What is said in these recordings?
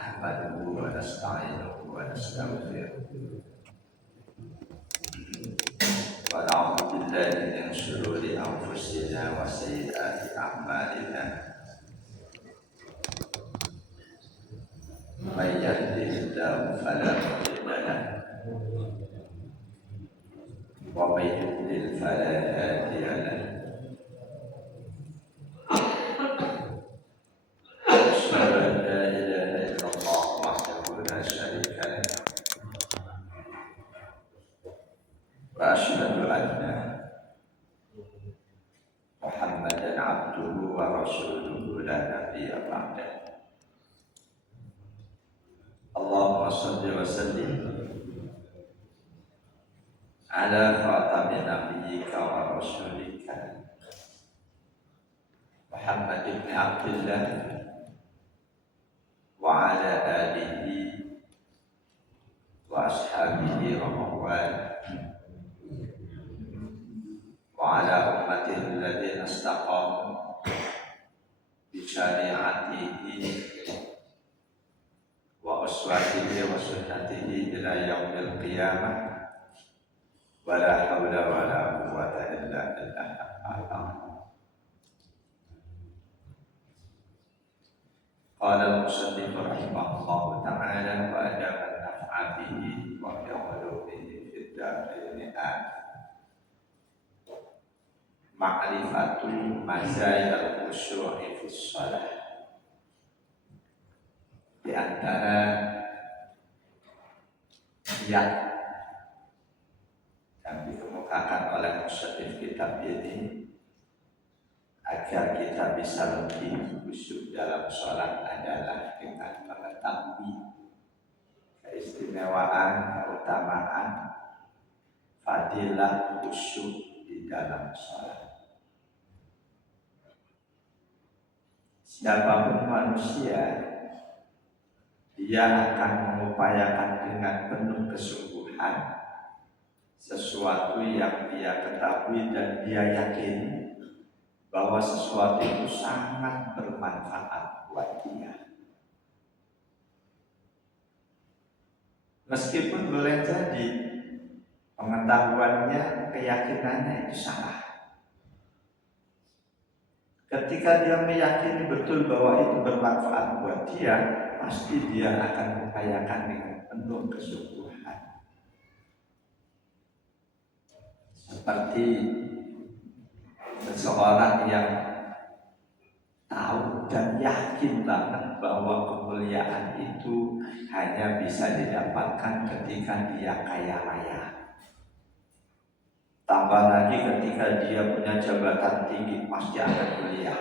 نحمده ونستعينه ونستغفره ونعوذ بالله من شرور أنفسنا وسيئات أعمالنا من يهده الله فلا مضل له ومن يضلل فلا هادي له أشهد أن لا إله إلا الله وحده لا شريك له وأشهد أن محمدا عبده ورسوله لا نبي بعده اللهم صل وسلم على خاتم نبيك ورسولك محمد بن عبد الله وعلى آله وأصحابه ومن والاه وعلى أمته الذين استقاموا بشريعته وأسوته وسنته إلى يوم القيامة ولا حول ولا قوة إلا بالله العظيم. قال المصنف رحمه الله تعالى وأدام النفع به وبعلومه في الدارين آمين. معرفة مزايا الخشوع في الصلاة. Di antara yang dikemukakan oleh musannif kitab ini agar kita bisa lebih khusyuk dalam sholat adalah dengan mengetahui keistimewaan, keutamaan, fadilah khusyuk di dalam sholat. Siapapun manusia, dia akan mengupayakan dengan penuh kesungguhan sesuatu yang dia ketahui dan dia yakini bahwa sesuatu itu sangat bermanfaat buat dia. Meskipun boleh jadi pengetahuannya, keyakinannya itu salah. Ketika dia meyakini betul bahwa itu bermanfaat buat dia, pasti dia akan mengupayakan dengan penuh kesungguhan. Seperti seseorang yang tahu dan yakin banget bahwa kemuliaan itu hanya bisa didapatkan ketika dia kaya raya. Tambah lagi ketika dia punya jabatan tinggi, pasti akan mulia.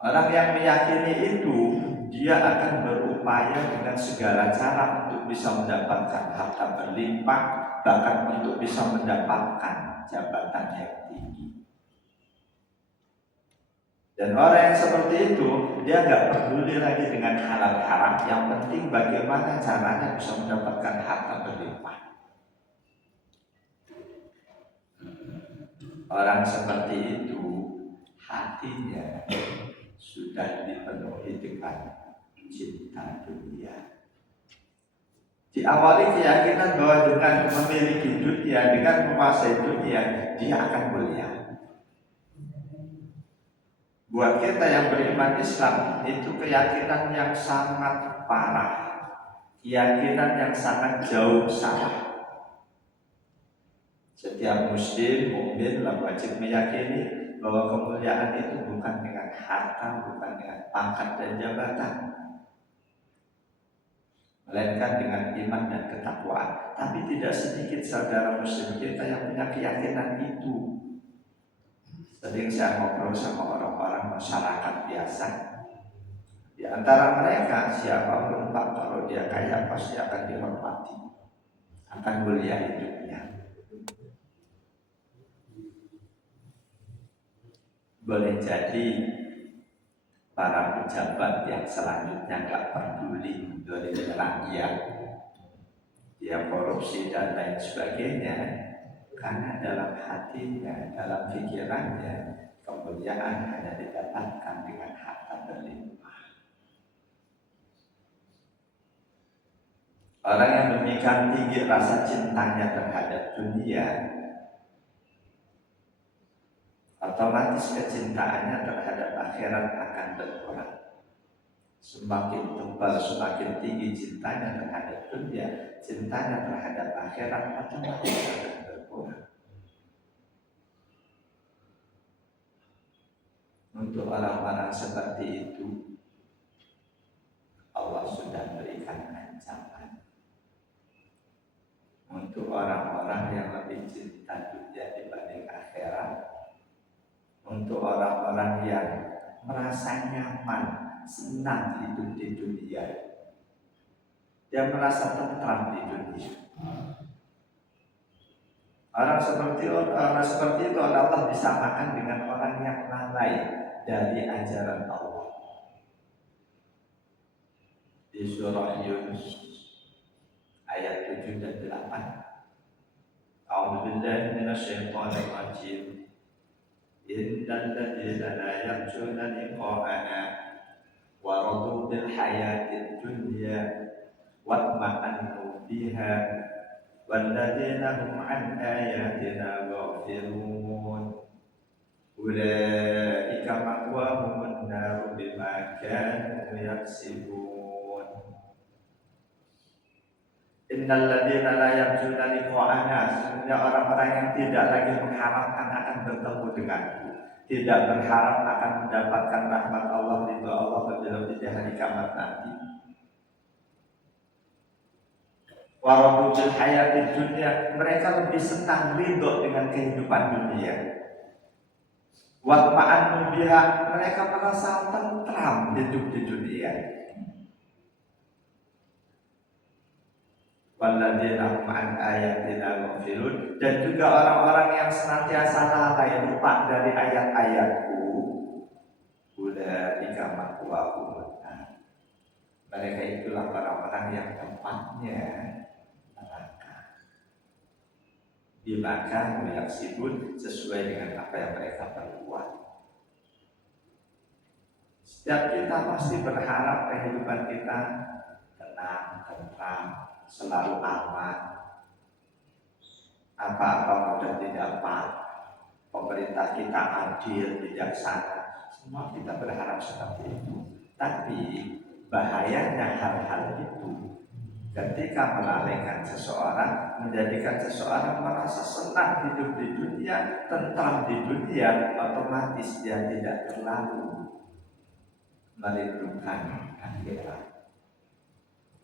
Orang yang meyakini itu, dia akan berupaya dengan segala cara untuk bisa mendapatkan harta berlimpah, bahkan untuk bisa mendapatkan jabatan yang tinggi. Dan orang yang seperti itu, dia gak peduli lagi dengan halal haram. Yang penting bagaimana caranya bisa mendapatkan harta berlimpah. Orang seperti itu, hatinya sudah dipenuhi dengan cinta dunia. Diawali keyakinan bahwa dengan memiliki dunia, dengan menguasai dunia, dia akan mulia. Buat kita yang beriman Islam, itu keyakinan yang sangat parah, keyakinan yang sangat jauh salah. Setiap muslim, mukmin wajib meyakini bahwa kemuliaan itu bukan dengan harta, bukan dengan pangkat dan jabatan, melainkan dengan iman dan ketakwaan. Tapi tidak sedikit saudara muslim kita yang punya keyakinan itu. Sering saya ngobrol sama orang-orang masyarakat biasa. Di antara mereka siapapun Pak, kalau dia kaya pasti akan dihormati, akan mulia hidupnya. Boleh jadi para pejabat yang selanjutnya gak peduli mendolimi rakyat, dia korupsi dan lain sebagainya, karena dalam hatinya, dalam pikirannya, kemuliaan hanya didapatkan dengan harta berlimpah. Orang yang demikian tinggi rasa cintanya terhadap dunia, otomatis kecintaannya terhadap akhirat akan berkurang. Semakin tebal, semakin tinggi cintanya terhadap dunia, cintanya terhadap akhirat otomatis akan berkurang. Untuk orang-orang seperti itu, Allah sudah berikan ancaman. Untuk orang-orang yang lebih cinta dunia dibanding akhirat, untuk orang-orang yang merasa nyaman, senang hidup di dunia, dia merasa tentram di dunia. Orang seperti itu Allah disamakan dengan orang yang lalai dari ajaran Allah. Di surah Yunus ayat 7 dan 8. A'udzubillahi minasyaitonir rajim. Innal ladzina la yarjuna liqa'ana wa radu bil hayatid dunya wa ma'annu biha walladzina hum an ayatina ghafilun ulaika ma'wahumun nar bima kanu yaksibun. Innal ladzina la yarjuna liqa'ana, sesungguhnya orang-orang yang tidak lagi mengharapkan akan bertemu denganku, tidak berharap akan mendapatkan rahmat Allah, ridha Allah di hari kiamat nanti. Walaupun bil hayatid dunya, mereka lebih senang ridho dengan kehidupan dunia. Wa ma'annu biha, mereka merasa tentram hidup di dunia. Walladzina hum an ayatina ghafilun, dan juga orang-orang yang senantiasa lalai lupa dari ayat-ayatku. Ulaika ma'wahumun nar, mereka itulah orang-orang yang tempatnya neraka. Bima yaksibun, sesuai dengan apa yang mereka perbuat. Setiap kita pasti berharap kehidupan kita tenang, tentram, selalu aman, apa-apa mudah didapat, pemerintah kita adil, bijaksana, semua kita berharap seperti itu. Tapi bahayanya hal-hal itu ketika melalaikan seseorang, menjadikan seseorang merasa senang hidup di dunia, tentram di dunia, otomatis dia tidak terlalu merindukan akhirat.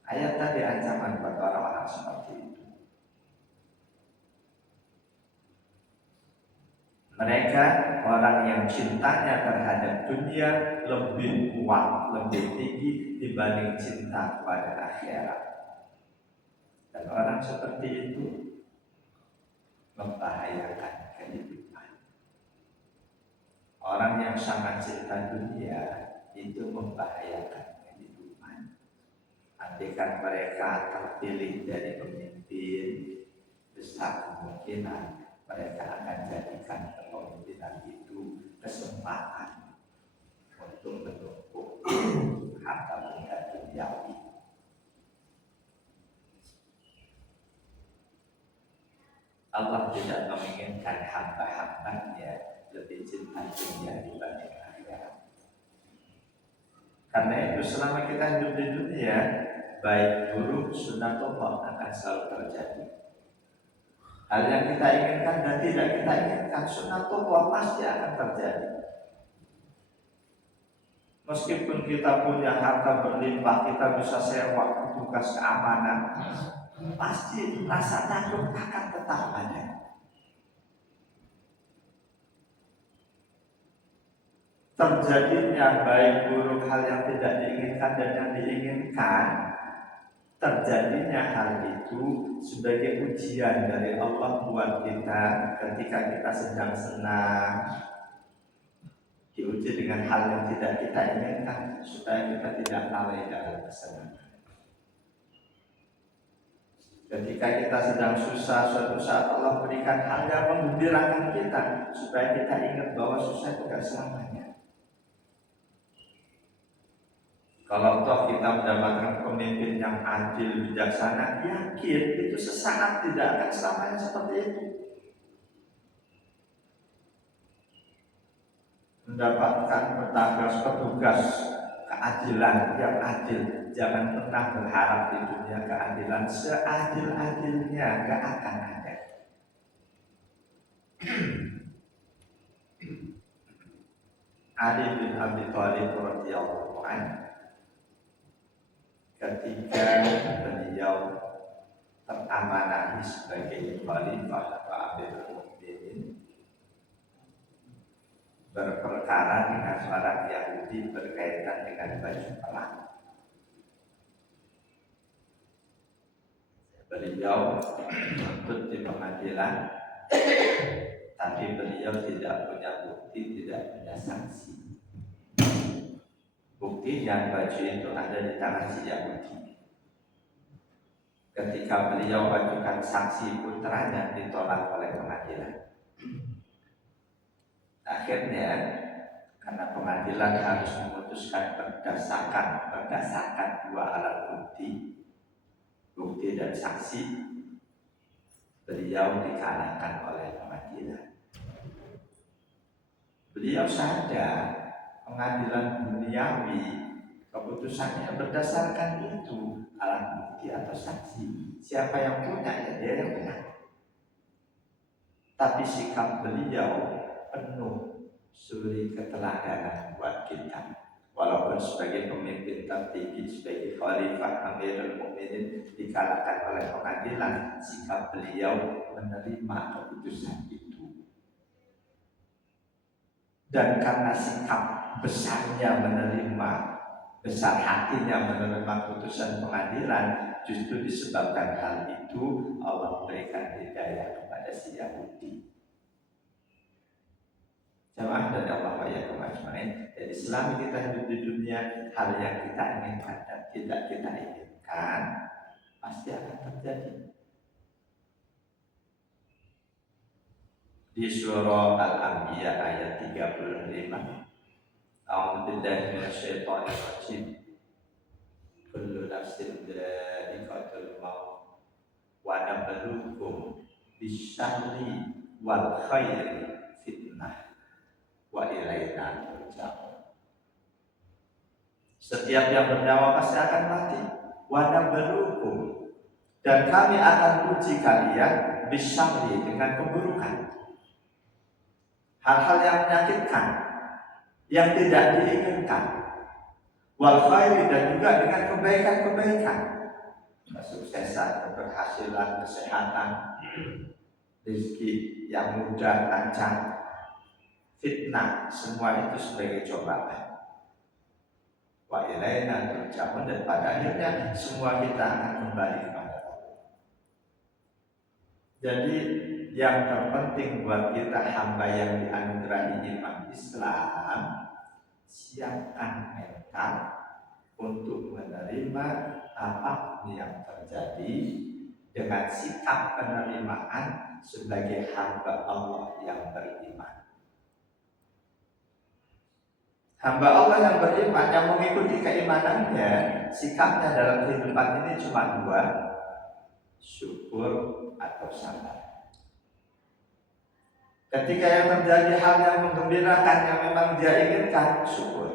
Ayat tadi ancaman buat orang-orang seperti itu. Mereka orang yang cintanya terhadap dunia lebih kuat, lebih tinggi dibanding cinta kepada akhirat. Dan orang seperti itu membahayakan kehidupan. Orang yang sangat cinta dunia itu membahayakan. Andaikan mereka terpilih dari pemimpin, besar kemungkinan mereka akan jadikan kepemimpinan itu kesempatan untuk menumpuk harta benda duniawi. Allah tidak menginginkan hamba-hambanya lebih cinta dunia dibanding akhirat. Karena itu selama kita hidup di dunia, baik buruk sunnatullah akan selalu terjadi. Hal yang kita inginkan dan tidak kita inginkan, sunnatullah pasti akan terjadi. Meskipun kita punya harta berlimpah, kita bisa sewa petugas keamanan, pasti rasa takut akan tetap ada. Terjadinya baik buruk, hal yang tidak diinginkan dan yang diinginkan, terjadinya hal itu sebagai ujian dari Allah buat kita ketika kita sedang senang, diuji dengan hal yang tidak kita inginkan supaya kita tidak lalai dalam kesenangan. Ketika kita sedang susah, suatu saat Allah berikan hal yang menggembirakan kita supaya kita ingat bahwa susah itu tidak selamanya. Kalau toh kita mendapatkan pemimpin yang adil, bijaksana, yakin itu sesaat tidak akan selamanya seperti itu. Mendapatkan petugas keadilan yang adil, jangan pernah berharap di dunia keadilan seadil-adilnya, gak akan ada. Ali bin Abi Thalib radhiyallahu anhu ketika beliau teramanahi sebagai khalifah atau Amirul Mukminin berperkara dengan orang Yahudi berkaitan dengan baju perang. Beliau menuntut di pengadilan, tapi beliau tidak punya bukti, tidak punya saksi. Bukti yang baju itu ada di tangan si Yahudi. Ketika beliau ajukan saksi, putranya ditolak oleh pengadilan. Akhirnya karena pengadilan harus memutuskan berdasarkan dua alat bukti dan saksi, beliau dikalahkan oleh pengadilan. Beliau sadar pengadilan duniawi keputusannya berdasarkan itu alat bukti atau saksi. Siapa yang punya ya dia yang benar. Tapi sikap beliau penuh suri keteladanan buat kita. Walaupun sebagai pemimpin tertinggi, sebagai khalifah Amirul Mukminin dikalahkan oleh pengadilan, sikap beliau menerima keputusan itu. Dan karena sikap besarnya menerima, besar hatinya menerima keputusan pengadilan, justru disebabkan hal itu Allah berikan hidayah kepada si Yahudi. Jamaah dari Allah ya kemajuan. Jadi selama kita hidup di dunia, hal yang kita inginkan dan tidak kita inginkan pasti akan terjadi. Di surah Al-Anbiya ayat 35, A'udzubillahi minasyaitonir rajim. Kullu nafsin dha'iqatul maut wa nabluukum bisyarri wal khairi fitnah wa ilaina turja'un. Setiap yang bernyawa pasti akan mati. Wa nabluukum, dan kami akan uji kalian bisyarri, dengan keburukan, hal-hal yang menyakitkan, yang tidak diinginkan, wal khairi, dan juga dengan kebaikan-kebaikan, kesuksesan, keberhasilan, kesehatan, rezeki yang mudah, lancar, fitnah, semua itu sebagai cobaan. Wa ilaina turja'un, dan pada akhirnya semua kita akan kembali kepada Allah. Jadi yang terpenting buat kita hamba yang dianugerahi iman Islam, siapkan mental untuk menerima apapun yang terjadi dengan sikap penerimaan sebagai hamba Allah yang beriman. Hamba Allah yang beriman, yang mengikuti keimanannya, sikapnya dalam kehidupan ini cuma dua: syukur atau sabar. Ketika yang terjadi hal yang menggembirakan yang memang dia inginkan, syukur.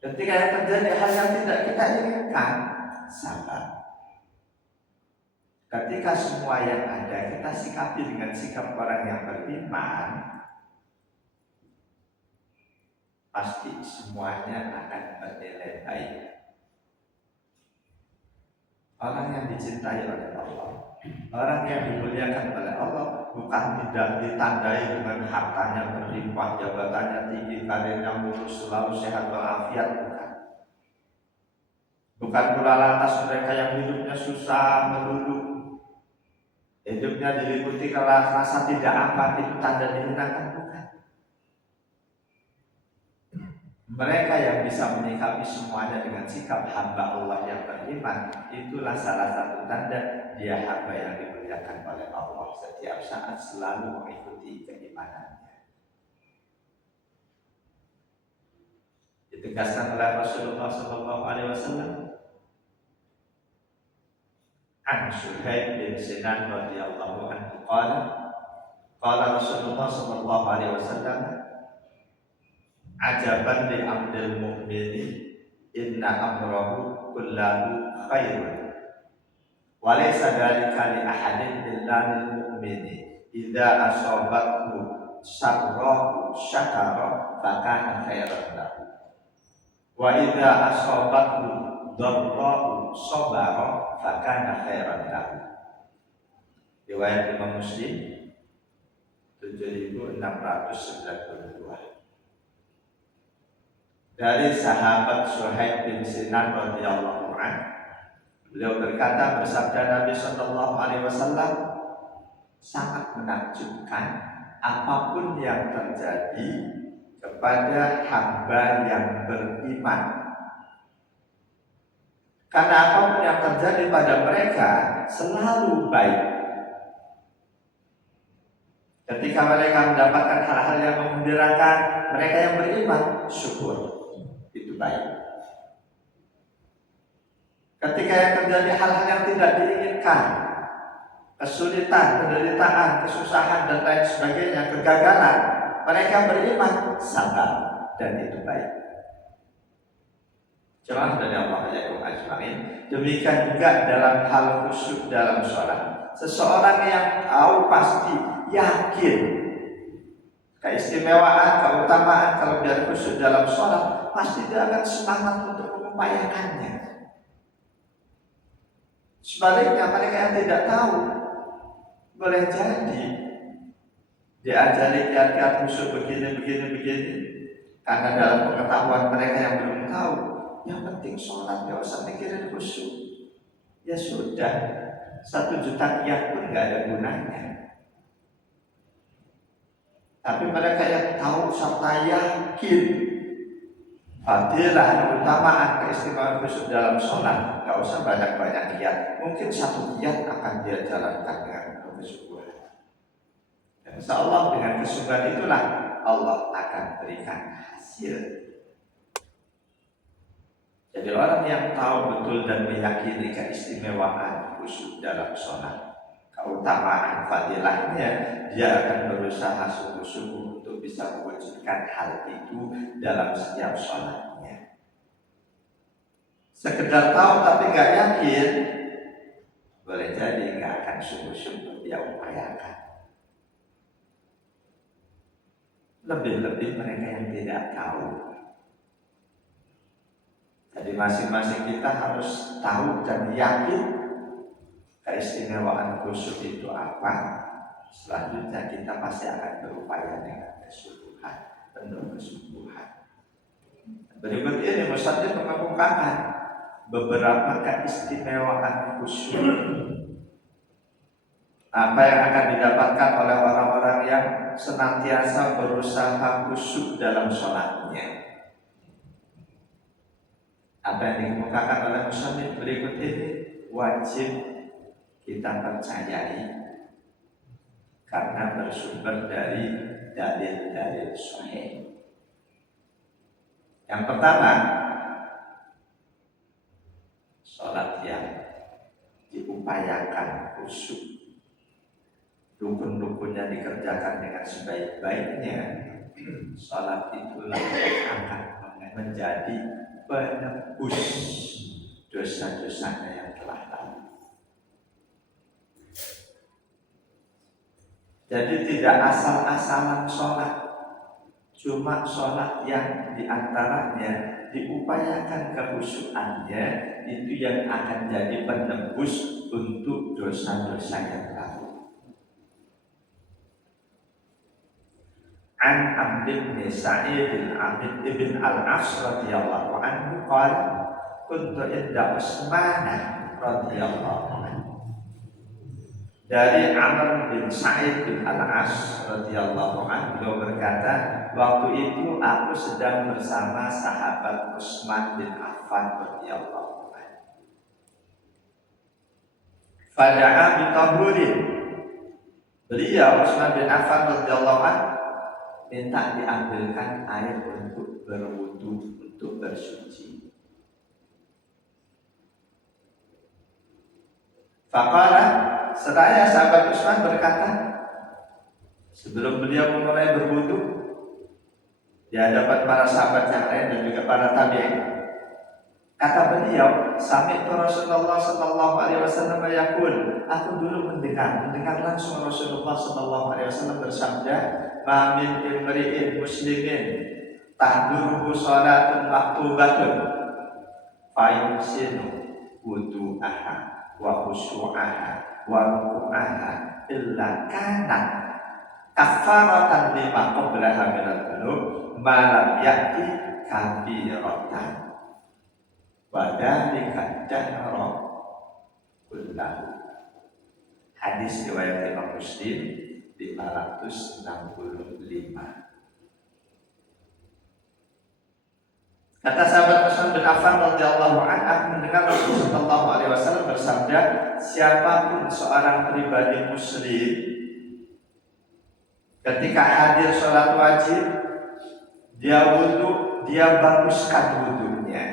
Ketika yang terjadi hal yang tidak kita inginkan, sabar. Ketika semua yang ada kita sikapi dengan sikap orang yang beriman, pasti semuanya akan bernilai baik. Orang yang dicintai oleh Allah, orang yang dimuliakan oleh Allah, bukan tidak ditandai dengan hartanya berlimpah, jabatannya tinggi, karirnya mulus, selalu sehat walafiat, bukan. Bukan pula lantas mereka yang hidupnya susah melulu, hidupnya diliputi rasa tidak aman, itu tanda dihinakan, bukan. Mereka yang bisa menyikapi semuanya dengan sikap hamba Allah yang beriman, itulah salah satu tanda dia hamba yang dimuliakan oleh Allah, setiap saat selalu mengikuti keimanannya. Itu ditegaskan oleh Rasulullah Sallallahu Alaihi Wasallam. An Suhaib bin Sinan radhiyallahu anhu qala Rasulullah Sallallahu Alaihi Wasallam, ajaban li amril mu'mini inna amrahu kullahu khairun wa laysa dzalika li ahadin illa lil mu'mini idza asabathu sarra syakara fa kana khairan lahu wa idza asabathu dharra sabara fa kana khairan lahu. Riwayat Imam Muslim 7692. Dari sahabat Suhaib bin Sinan radhiyallahu anhu, beliau berkata, bersabda Nabi Sallallahu Alaihi Wasallam, sangat menakjubkan apapun yang terjadi kepada hamba yang beriman, karena apapun yang terjadi pada mereka selalu baik. Ketika mereka mendapatkan hal-hal yang menggembirakan, mereka yang beriman syukur, itu baik. Ketika yang terjadi hal-hal yang tidak diinginkan, kesulitan, penderitaan, kesusahan dan lain sebagainya, kegagalan, mereka beriman, sabar, dan itu baik. Jemaah dari Allah ya ajmain. Demikian juga dalam hal khusyuk dalam sholat. Seseorang yang tahu pasti, yakin keistimewaan, keutamaan kalau dia khusyuk dalam sholat, pasti dia akan semangat untuk mengupayakannya. Sebaliknya mereka yang tidak tahu, boleh jadi diajari kiat-kiat khusyuk begini, karena dalam pengetahuan mereka yang belum tahu, yang penting sholat, gak usah mikirin khusyuk. Ya sudah, 1 juta kiat pun gak ada gunanya. Tapi mereka yang tahu serta yakin fadilah, keutamaan, keistimewaan khusyuk dalam sholat, gak usah banyak-banyak kiat. Mungkin 1 kiat akan dia jalankan dengan kesungguhan. Dan insya Allah dengan kesungguhan itulah Allah akan berikan hasil. Jadi orang yang tahu betul dan meyakini keistimewaan khusyuk dalam sholat, keutamaan fadilahnya, dia akan berusaha sungguh-sungguh untuk bisa mewujudkan hal itu dalam setiap sholatnya. Sekedar tahu tapi nggak yakin, boleh jadi nggak akan sungguh-sungguh dia upayakan. Lebih-lebih mereka yang tidak tahu. Jadi masing-masing kita harus tahu dan yakin keistimewaan khusyuk itu apa. Selanjutnya kita pasti akan berupaya dengan kesungguhan, penuh kesungguhan. Berikut ini Musannif mengemukakan beberapa keistimewaan khusyuk, apa yang akan didapatkan oleh orang-orang yang senantiasa berusaha khusyuk dalam sholatnya. Apa yang dikemukakan oleh Musannif berikut ini wajib kita percayai karena bersumber dari dalil-dalil sahih. Yang pertama, sholat yang diupayakan khusyuk, rukun-rukunnya dikerjakan dengan sebaik-baiknya, sholat itulah yang akan menjadi penebus dosa-dosanya yang telah lalu. Jadi tidak asal-asalan sholat, cuma sholat yang diantaranya diupayakan kekhusyukannya, itu yang akan jadi penebus untuk dosa-dosa yang lalu. An Amr bin Sa'id bin Amr bin Al-As radhiyallahu anhu qala kuntu inda Utsman radhiyallahu anhu. Dari Amr bin Sa'id bin Al-As radhiyallahu anhu, beliau berkata, waktu itu aku sedang bersama sahabat Utsman bin Affan radhiyallahu anhu. Fada'a bi tahurin. Beliau Utsman bin Affan radhiyallahu anhu minta diambilkan air untuk berwudu, untuk bersuci. Faqala, seraya sahabat Utsman berkata, sebelum beliau memulai berwudu di hadapan para sahabat yang lain dan juga para tabi'in, kata beliau, sami'tu Rasulullah sallallahu alaihi wasallam yaqul, aku dulu mendengar langsung Rasulullah sallallahu alaihi wasallam bersabda, ma min imri'in muslimin tahduruhu shalatun maktubatun fa yusinu wudu'aha wa khusyu'aha wa ruku'aha illa kana kafaratan lima qablaha minal dhunub ma lam ya'ti kabiratan wa dzalika dahra kullahu. Hadis riwayat Imam Muslim 565. Kata sahabat Utsman bin Affan radhiyallahu anhu, aku mendengar Rasulullah sallallahu alaihi wasallam bersabda, siapapun seorang pribadi muslim ketika hadir sholat wajib, dia wudu, dia baguskan wudunya.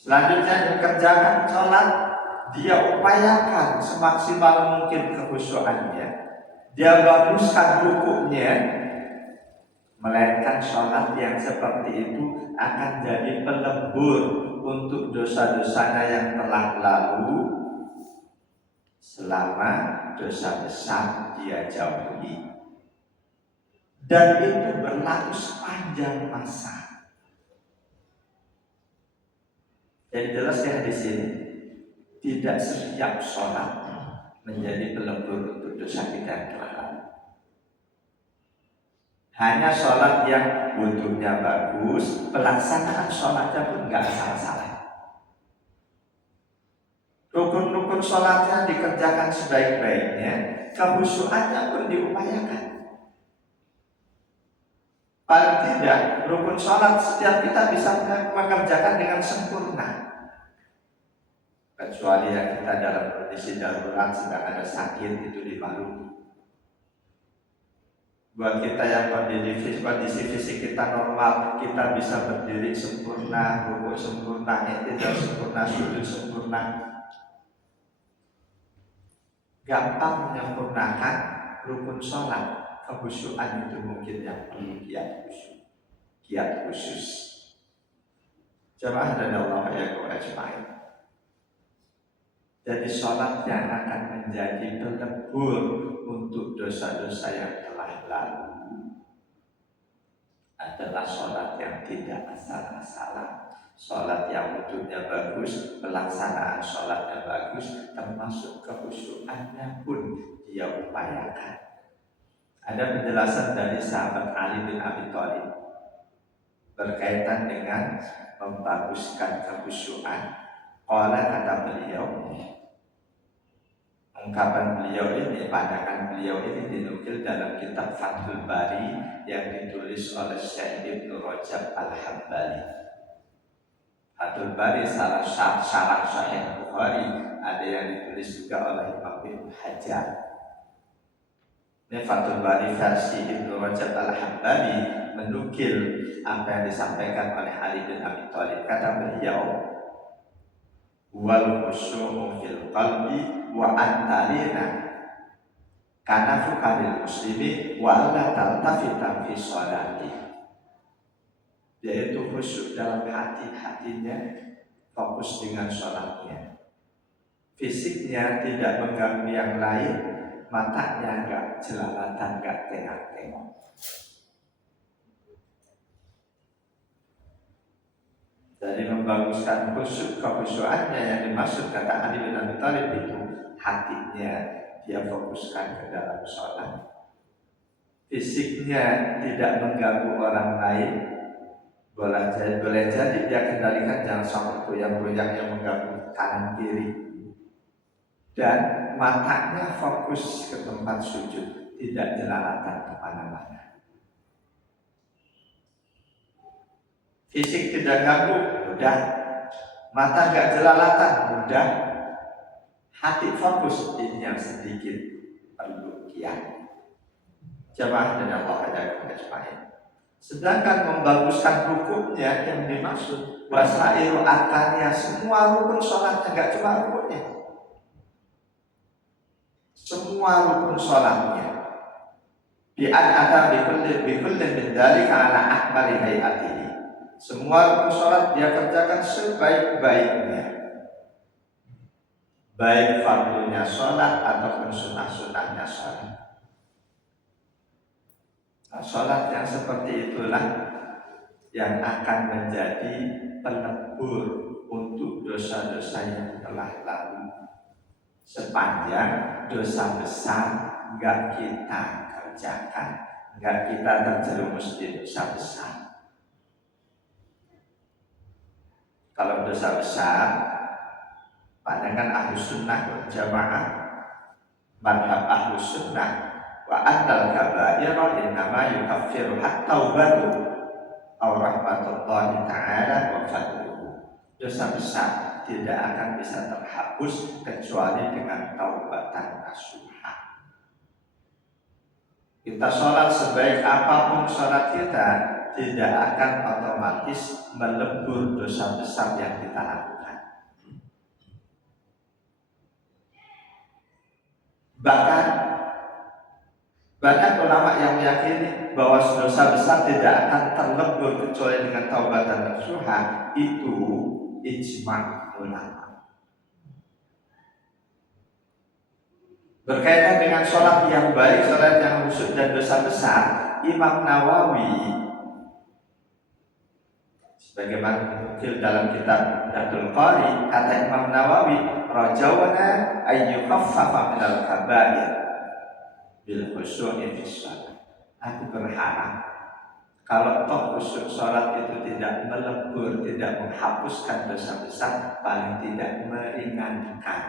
Selanjutnya dikerjakan sholat, dia upayakan semaksimal mungkin kekhusyuannya, dia baguskan rukuknya. Melainkan sholat yang seperti itu akan jadi pelebur untuk dosa-dosanya yang telah lalu selama dosa besar dia jauhi. Dan itu berlaku sepanjang masa. Jadi jelas ya di sini, tidak setiap sholat menjadi pelebur untuk dosa kita yang telah lalu. Hanya sholat yang wudunya bagus, pelaksanaan sholatnya pun nggak salah-salah. Rukun-rukun sholatnya dikerjakan sebaik-baiknya, kekhusyuannya pun diupayakan. Paling tidak, rukun sholat setiap kita bisa mengerjakan dengan sempurna. Kecuali yang kita dalam kondisi darurat sedang ada sakit, itu dimaklumi. Buat kita yang kondisi fisik kita normal, kita bisa berdiri sempurna, rukuk sempurna, i'tidal sempurna, sujud sempurna. Gampang menyempurnakan rukun sholat, kekhusyuan itu mungkin yang perlu kiat khusus. Jamaah dan Allah ya ajmain. Jadi sholat yang akan menjadi pelebur untuk dosa-dosa yang telah lalu adalah sholat yang tidak asal-asalan, sholat yang wudunya bagus, pelaksanaan sholatnya bagus, termasuk kekhusyuannya pun dia upayakan. Ada penjelasan dari sahabat Ali bin Abi Thalib berkaitan dengan membaguskan kekhusyuan. Qala, kata beliau, ungkapan beliau ini, pandangan beliau ini dinukil dalam kitab Fathul Bari yang ditulis oleh Syekh Ibnu Rajab Al-Hambali. Fathul Bari salah syarah Sahih Bukhari, ada yang ditulis juga oleh Imam Ibnu Hajar. Ini Fathul Bari versi Ibnu Rajab Al-Hambali menukil apa yang disampaikan oleh Ali bin Abi Thalib. Kata beliau, wal khusyu'u fil qalbi wa antarina kana fuqaril muslimi wa la taltafita fi sholati, yaitu khusyuk dalam hatinya, fokus dengan sholatnya, fisiknya tidak mengganggu yang lain, matanya enggak jelalatan, enggak tengok-tengok. Jadi membaguskan kekhusyuannya yang dimaksud kata Ali bin Abi Thalib itu hatinya dia fokuskan ke dalam sholat, fisiknya tidak mengganggu orang lain, boleh jadi dia kendalikan jangan sampai goyang-goyang yang mengganggu kanan kiri, dan matanya fokus ke tempat sujud, tidak jelalatan kemana-mana. Fisik tidak ganggu, udah. Mata gak jelalatan, udah. Hati fokus, ini yang sedikit perlu kiat. Jamaah dan Allah ajmain. Sedangkan membaguskan rukunnya yang dimaksud wasairu arkannya, semua rukun sholatnya, nggak cuma rukunnya, semua rukun sholatnya. Bi'an ada bikullin min dzalika ala akmali hayatihi. Semua rukun sholat dia kerjakan sebaik-baiknya, baik fardunya sholat ataupun sunnah-sunnahnya sholat. Sholat yang seperti itulah yang akan menjadi penebur untuk dosa-dosa yang telah lalu, sepanjang dosa besar enggak kita kerjakan, enggak kita terjerumus di dosa besar. Kalau dosa besar, pandangan Ahlus Sunnah wal Jamaah, madhab Ahlus Sunnah, wa annal kabaira innama yukaffiru at-taubatu aw rahmatullahi ta'ala wa fadluhu. Dosa besar tidak akan bisa terhapus kecuali dengan taubatan nasuha. Kita sholat sebaik apapun sholat kita, tidak akan otomatis melebur dosa besar yang kita lakukan. Bahkan banyak ulama yang meyakini bahwa dosa besar tidak akan terlebur kecuali dengan taubatan nasuha. Itu ijma' ulama. Berkaitan dengan sholat yang baik, sholat yang khusyuk dan dosa besar, Imam Nawawi sebagaimana dinukil dalam kitab Fathul Qari, kata Imam Nawawi, rajawana ayyukhaffafa minal kabair bil khusyu'i fi shalah. Aku berharap kalau toh khusyuk sholat itu tidak melebur, tidak menghapuskan dosa besar, paling tidak meringankan,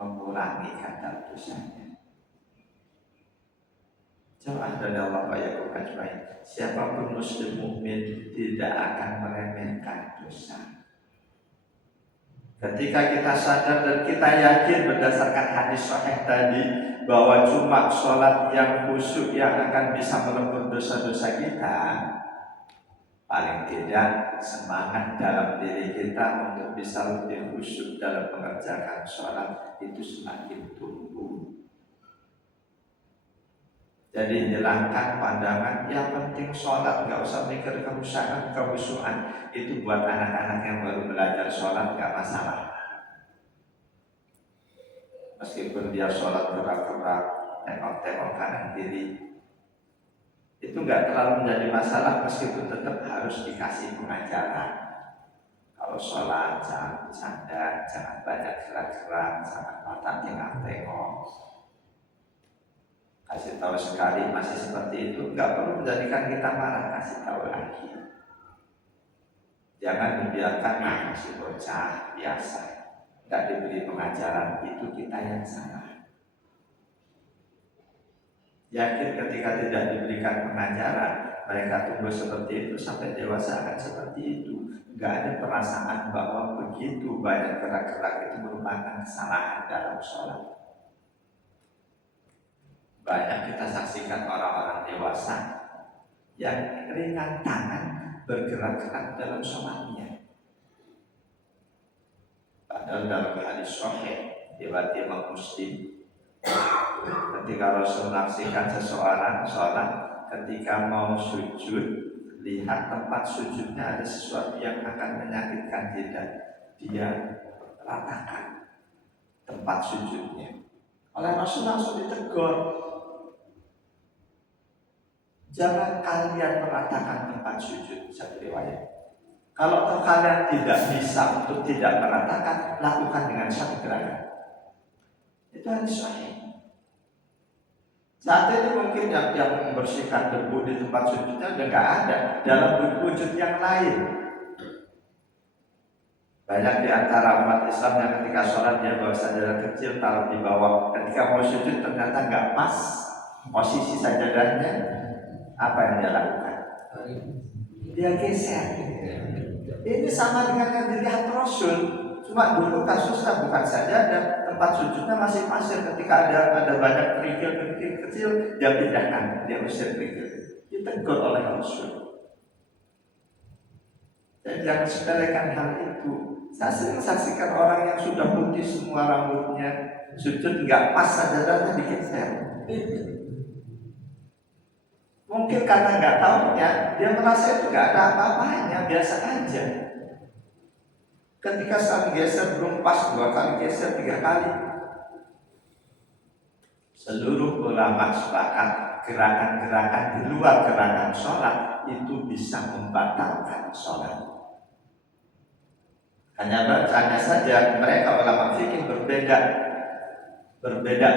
mengurangi kadar dosanya. Jemaah dari Allah wa ajmain, siapapun muslim mukmin tidak akan meremehkan dosa. Ketika kita sadar dan kita yakin berdasarkan hadis sahih tadi bahwa cuma sholat yang khusyuk yang akan bisa melebur dosa-dosa kita, paling tidak semangat dalam diri kita untuk bisa lebih khusyuk dalam mengerjakan sholat itu semakin tumbuh. Jadi hilangkan pandangan yang penting sholat, nggak usah mikir kehusyuan. Itu buat anak-anak yang baru belajar sholat nggak masalah. Meskipun dia sholat gerak-gerak, tengok-tengok kanan kiri, itu nggak terlalu menjadi masalah, meskipun tetap harus dikasih pengajaran. Kalau sholat jangan bercanda, jangan banyak gerak-gerak, jangan mata tengok-tengok. Kasih tahu sekali masih seperti itu, nggak perlu menjadikan kita marah, kasih tahu lagi. Jangan membiarkan masih bocah biasa, nggak diberi pengajaran, itu kita yang salah. Yakin ketika tidak diberikan pengajaran, mereka tumbuh seperti itu sampai dewasa akan seperti itu. Nggak ada perasaan bahwa begitu banyak gerak-gerak itu merupakan kesalahan dalam sholat. Banyak kita saksikan orang-orang dewasa yang ringan tangan bergerak-gerak dalam sholatnya. Padahal dalam hadis sahih riwayat Imam Muslim, ketika Rasul menyaksikan seseorang sholat, ketika mau sujud, lihat tempat sujudnya ada sesuatu yang akan menyakitkan dia ratakan tempat sujudnya. Oleh Rasul langsung ditegur, jangan kalian meratakan tempat sujud. Satu riwayat, kalau kalian tidak bisa untuk tidak meratakan, lakukan dengan satu gerakan. Itu hadis sahih. Saat ini mungkin yang membersihkan debu di tempat sujudnya udah nggak ada, dalam wujud yang lain. Banyak di antara umat Islam yang ketika sholat dia bawa sajadah kecil taruh di bawah, ketika mau sujud ternyata nggak pas posisi sajadahnya. Apa yang dia lakukan? Dia geser. Ini sama dengan yang dilihat Rasul. Cuma dulu kasusnya bukan saja ada tempat sujudnya masih pasir. Ketika ada banyak kerikil kecil, dia pindahkan, dia usir kerikil. Ditegur oleh Rasul. Jadi jangan sepelekan hal itu. Saya sering saksikan orang yang sudah putih semua rambutnya, sujud nggak pas sajadahnya digeser. Mungkin karena nggak tahunya, dia merasa itu nggak ada apa-apanya, biasa aja. Ketika saling geser belum pas, 2 kali geser, 3 kali. Seluruh ulama sepakat gerakan-gerakan di luar gerakan sholat itu bisa membatalkan sholat. Hanya bacanya saja mereka ulama fikih berbeda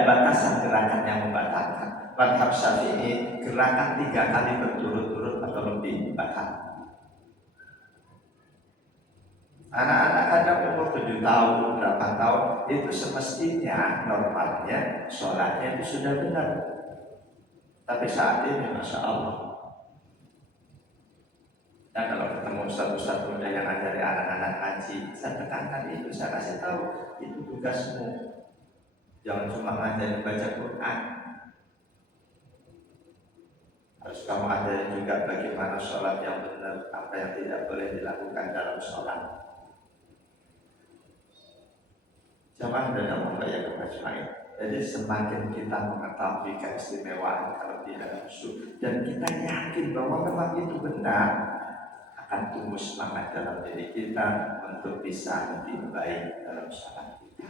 batasan gerakan yang membatalkan. Madhab Syafi'i gerakan 3 kali berturut-turut atau lebih batal. Anak-anak ada umur 7 tahun, 8 tahun itu semestinya normalnya sholatnya itu sudah benar. Tapi saat ini Masya Allah, nah kalau ketemu ustaz-ustaz muda yang ngajari anak-anak ngaji, saya tekankan itu, saya kasih tahu itu tugasmu. Jangan cuma ngajarin baca Quran, harus kamu ajarin juga bagaimana sholat yang benar, apa yang tidak boleh dilakukan dalam sholat. Jamaah dan yang ya kemajuan. Jadi semakin kita mengetahui keistimewaan kelebihan musuh dan kita yakin bahwa memang itu benar, akan tumbuh semangat dalam diri kita untuk bisa lebih baik dalam sholat kita.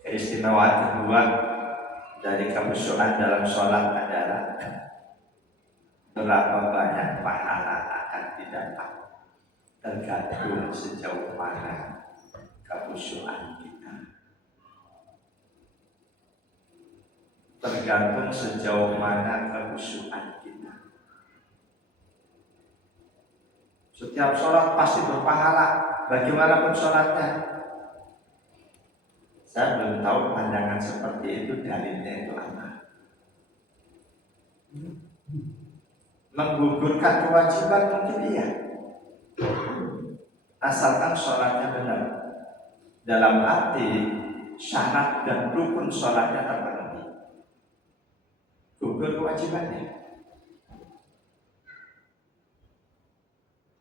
Keistimewaan kedua dari kemusuhan dalam sholat adalah berapa banyak pahala akan didapat, tergantung sejauh mana kemusuhan kita. Tergantung sejauh mana kemusuhan kita. Setiap sholat pasti berpahala, bagaimanapun sholatnya. Saya belum tahu pandangan seperti itu dalilnya itu apa. Menggugurkan kewajiban mungkin iya, asalkan sholatnya benar. Dalam arti syarat dan rukun sholatnya terpenuhi. Gugur kewajibannya.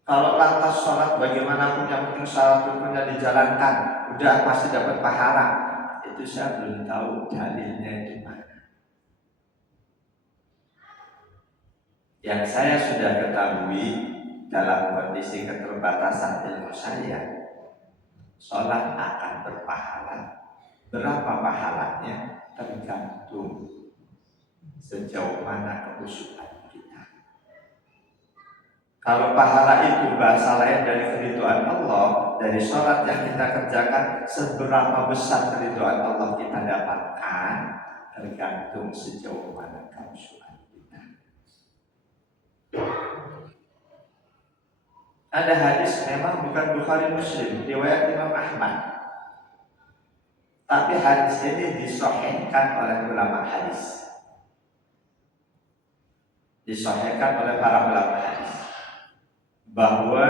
Kalau lantas sholat bagaimanapun yang penting syarat rukunnya dijalankan, udah pasti dapat pahala. Itu saya belum tahu dalilnya di mana. Yang saya sudah ketahui dalam kondisi keterbatasan ilmu saya, sholat akan berpahala. Berapa pahalanya tergantung sejauh mana kekhusyukan. Kalau pahala itu bahasa lain dari keridhaan Allah, dari sholat yang kita kerjakan, seberapa besar keridhaan Allah kita dapatkan, tergantung sejauh mana kehusuan kita. Ada hadis memang bukan Bukhari Muslim, riwayat Imam Ahmad, tapi hadis ini disahihkan oleh ulama hadis, disahihkan oleh para ulama hadis, bahwa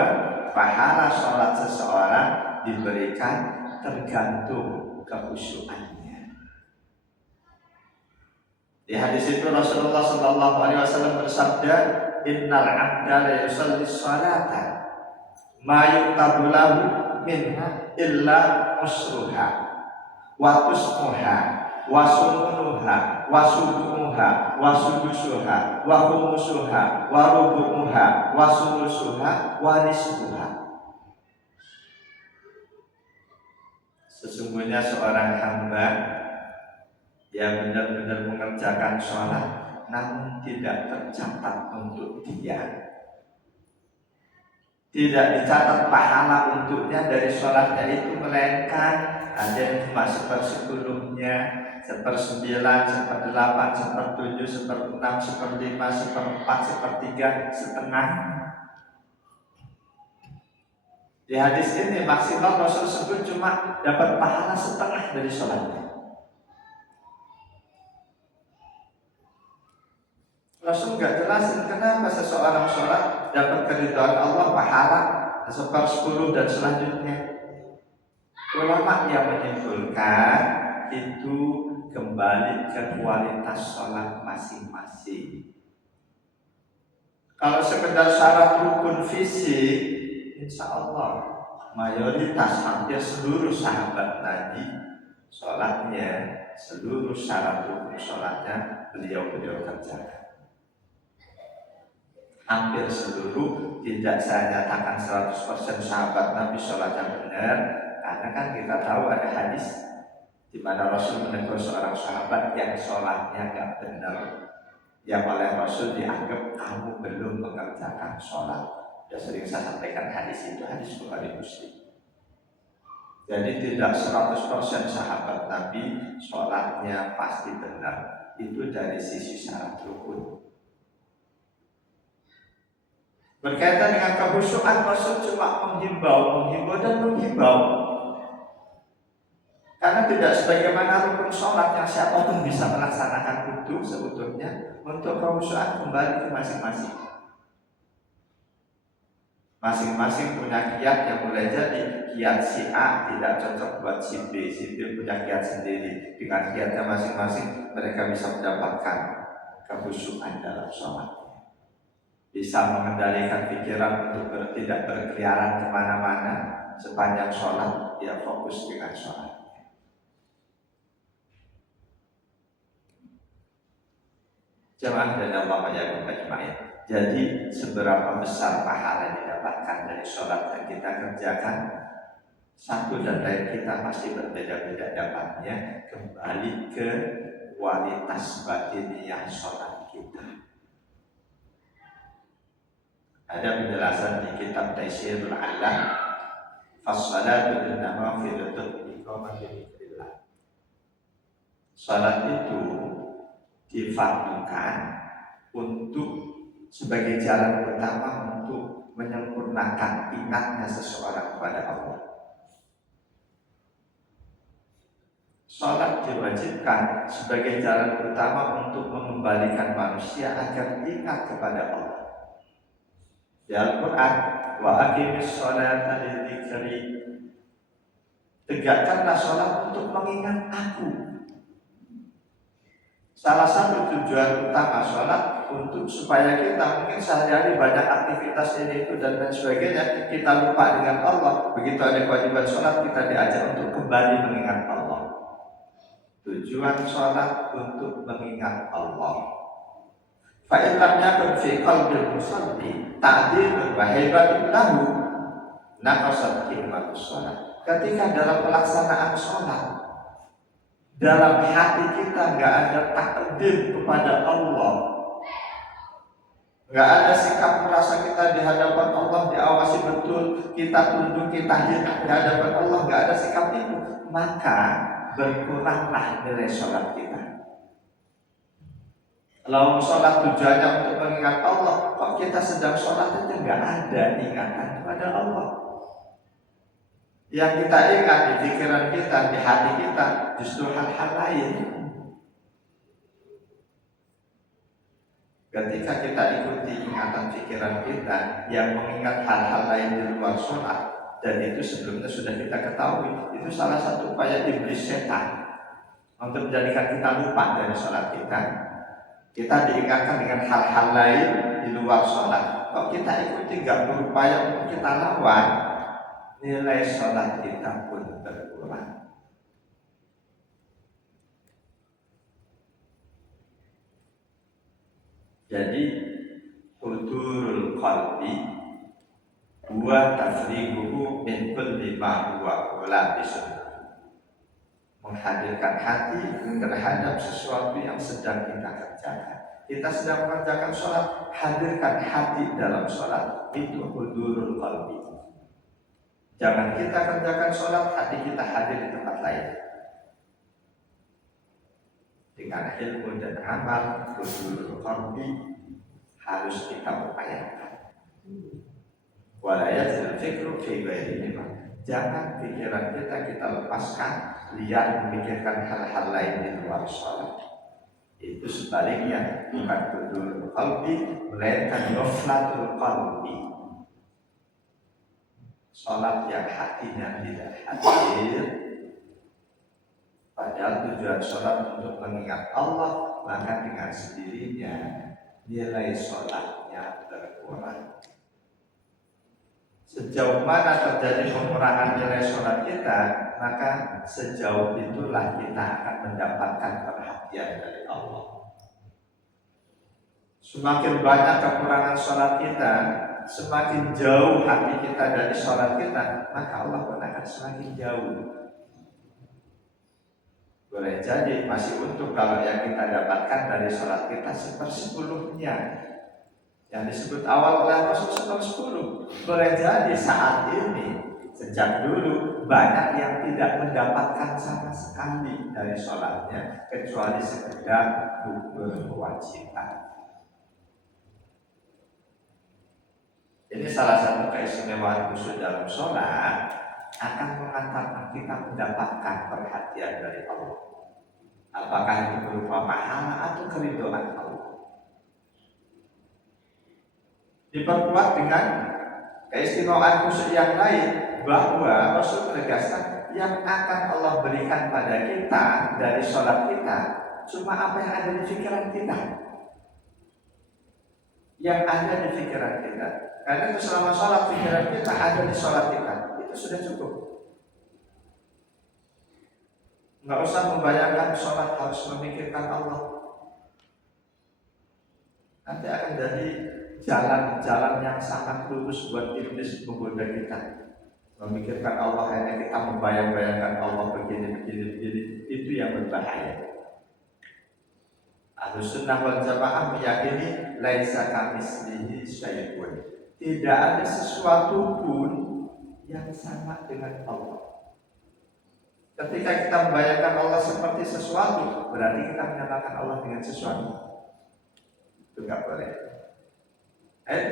pahala sholat seseorang diberikan tergantung kekhusyuannya. Di hadis itu Rasulullah SAW bersabda, Innal abda la yusalli sholata ma yuktabu lahu minha illa usruha wa tusmuha wa sumunuha wa sudumuha wa sudusuha wa humusuha wa rubumuha wa sulusuha wa nisbuha. Sesungguhnya seorang hamba yang benar-benar mengerjakan sholat namun tidak tercatat untuk dia, tidak dicatat pahala untuknya dari sholatnya itu, melainkan ada yang cuma 1/10-nya, 1/9, 1/8, 1/7, 1/6, 1/5, 1/4, 1/3, setengah. Di hadis ini maksimal Rasul sebut cuma dapat pahala setengah dari sholatnya. Rasul nggak jelasin kenapa seseorang sholat dapat keridhaan Allah pahala 1/10 dan selanjutnya. Ulama yang menyimpulkan itu kembali ke kualitas sholat masing-masing. Kalau sekedar syarat rukun fisik, insya Allah mayoritas hampir seluruh sahabat Nabi sholatnya, seluruh syarat rukun sholatnya beliau kerjakan. Hampir seluruh, tidak saya nyatakan 100% sahabat Nabi sholatnya benar, karena kan kita tahu ada hadis di mana Rasul menegur seorang sahabat yang sholatnya nggak benar, yang oleh Rasul dianggap kamu belum mengerjakan sholat. Sudah sering saya sampaikan hadis itu, hadis Bukhari Muslim. Jadi tidak 100% sahabat Nabi sholatnya pasti benar, itu dari sisi syarat rukun. Berkaitan dengan kehusuan, Rasul cuma menghimbau dan menghimbau. Karena tidak sebagaimana rukun sholat yang siapapun bisa melaksanakan itu sebetulnya, untuk kehusuan kembali ke masing-masing. Masing-masing punya kiat yang boleh jadi kiat si A tidak cocok buat si B punya kiat sendiri. Dengan kiatnya masing-masing mereka bisa mendapatkan kehusuan dalam sholat. Bisa mengendalikan pikiran untuk tidak berkeliaran kemana-mana sepanjang sholat, dia fokus dengan sholat. Jemaah dan Allah yang ajma'in. Jadi seberapa besar pahala yang didapatkan dari sholat yang kita kerjakan, satu dan lain kita pasti berbeda-beda dapatnya, kembali ke kualitas batiniah sholat kita. Ada penjelasan di kitab Taisirul Alam, Fassalatu innama filatul iqamati dzikrillah. Salat itu difardukan untuk sebagai jalan utama untuk menyempurnakan ingatnya seseorang kepada Allah. Salat diwajibkan sebagai jalan utama untuk mengembalikan manusia agar ingat kepada Allah. Di Al-Quran, wa aqimis sholata lidzikri, tegakkanlah sholat untuk mengingat aku. Salah satu tujuan utama sholat untuk supaya kita mungkin sehari-hari banyak aktivitas ini itu dan lain sebagainya, kita lupa dengan Allah. Begitu ada kewajiban sholat, kita diajak untuk kembali mengingat Allah. Tujuan sholat untuk mengingat Allah. Fa'in lam yakun fi qalbil musalli ta'dilun wa haibatun lahu naqasat qimmatus shalah. Ketika dalam pelaksanaan sholat, dalam hati kita nggak ada takdim kepada Allah, nggak ada sikap merasa kita di hadapan Allah diawasi betul, kita tunduk, kita hina di hadapan Allah, nggak ada sikap itu, maka berkuranglah nilai sholat kita. Kalau sholat tujuannya untuk mengingat Allah, kok kita sedang sholat itu nggak ada ingatan kepada Allah. Yang kita ingat di pikiran kita, di hati kita, justru hal-hal lain. Ketika kita ikuti ingatan pikiran kita yang mengingat hal-hal lain di luar sholat, dan itu sebelumnya sudah kita ketahui, itu salah satu upaya iblis setan untuk menjadikan kita lupa dari sholat kita. Kita diingatkan dengan hal-hal lain di luar sholat, kok kita ikuti, gak berupaya untuk kita lawan, nilai sholat kita pun berkurang. Jadi hudurul qalbi huwa tafriguhu min kulli ma huwa bisun, menghadirkan hati terhadap sesuatu yang sedang kita kerjakan. Kita sedang mengerjakan sholat, hadirkan hati dalam sholat, itu hudurul qalbi. Jangan kita kerjakan sholat, hati kita hadir di tempat lain. Dengan ilmu dan amal, hudurul qalbi harus kita upayakan. Walayat fikru fi ghairi ma. Jangan pikiran kita lepaskan liar memikirkan hal-hal lain di luar sholat. Itu sebaliknya, bukan hudurul qalbi, melainkan ghaflatul qalbi. Sholat yang hatinya tidak hadir, padahal tujuan sholat untuk mengingat Allah, maka dengan sendirinya nilai sholatnya berkurang. Sejauh mana terjadi pengurangan nilai sholat kita, maka sejauh itulah kita akan mendapatkan perhatian dari Allah. Semakin banyak kekurangan sholat kita, semakin jauh hati kita dari sholat kita, maka Allah pun akan semakin jauh. Boleh jadi masih untung kalau yang kita dapatkan dari sholat kita 1/10-nya yang disebut awal oleh Rasul 1/10. Boleh jadi saat ini, sejak dulu banyak yang tidak mendapatkan sama sekali dari sholatnya kecuali sekedar rukun kewajiban. Jadi salah satu keistimewaan khusus dalam sholat akan mengantarkan kita mendapatkan perhatian dari Allah. Apakah itu berupa pahala atau keridhaan Allah. Diperkuat dengan keistimewaan khusus yang lain bahwa Rasul menegaskan yang akan Allah berikan pada kita dari sholat kita cuma apa yang ada di pikiran kita. Yang ada di pikiran kita. Karena itu selama sholat pikiran kita ada di sholat kita, itu sudah cukup. Nggak usah membayangkan sholat harus memikirkan Allah. Nanti akan jadi jalan-jalan yang sangat lurus buat iblis menggoda kita. Memikirkan Allah hanya kita membayang-bayangkan Allah begini. Itu yang berbahaya. Ahlus Sunnah wal Jamaah meyakini laisa kamitslihi syai'un. Tidak ada sesuatu pun yang sama dengan Allah. Ketika kita membayangkan Allah seperti sesuatu, berarti kita menyamakan Allah dengan sesuatu. Itu nggak boleh.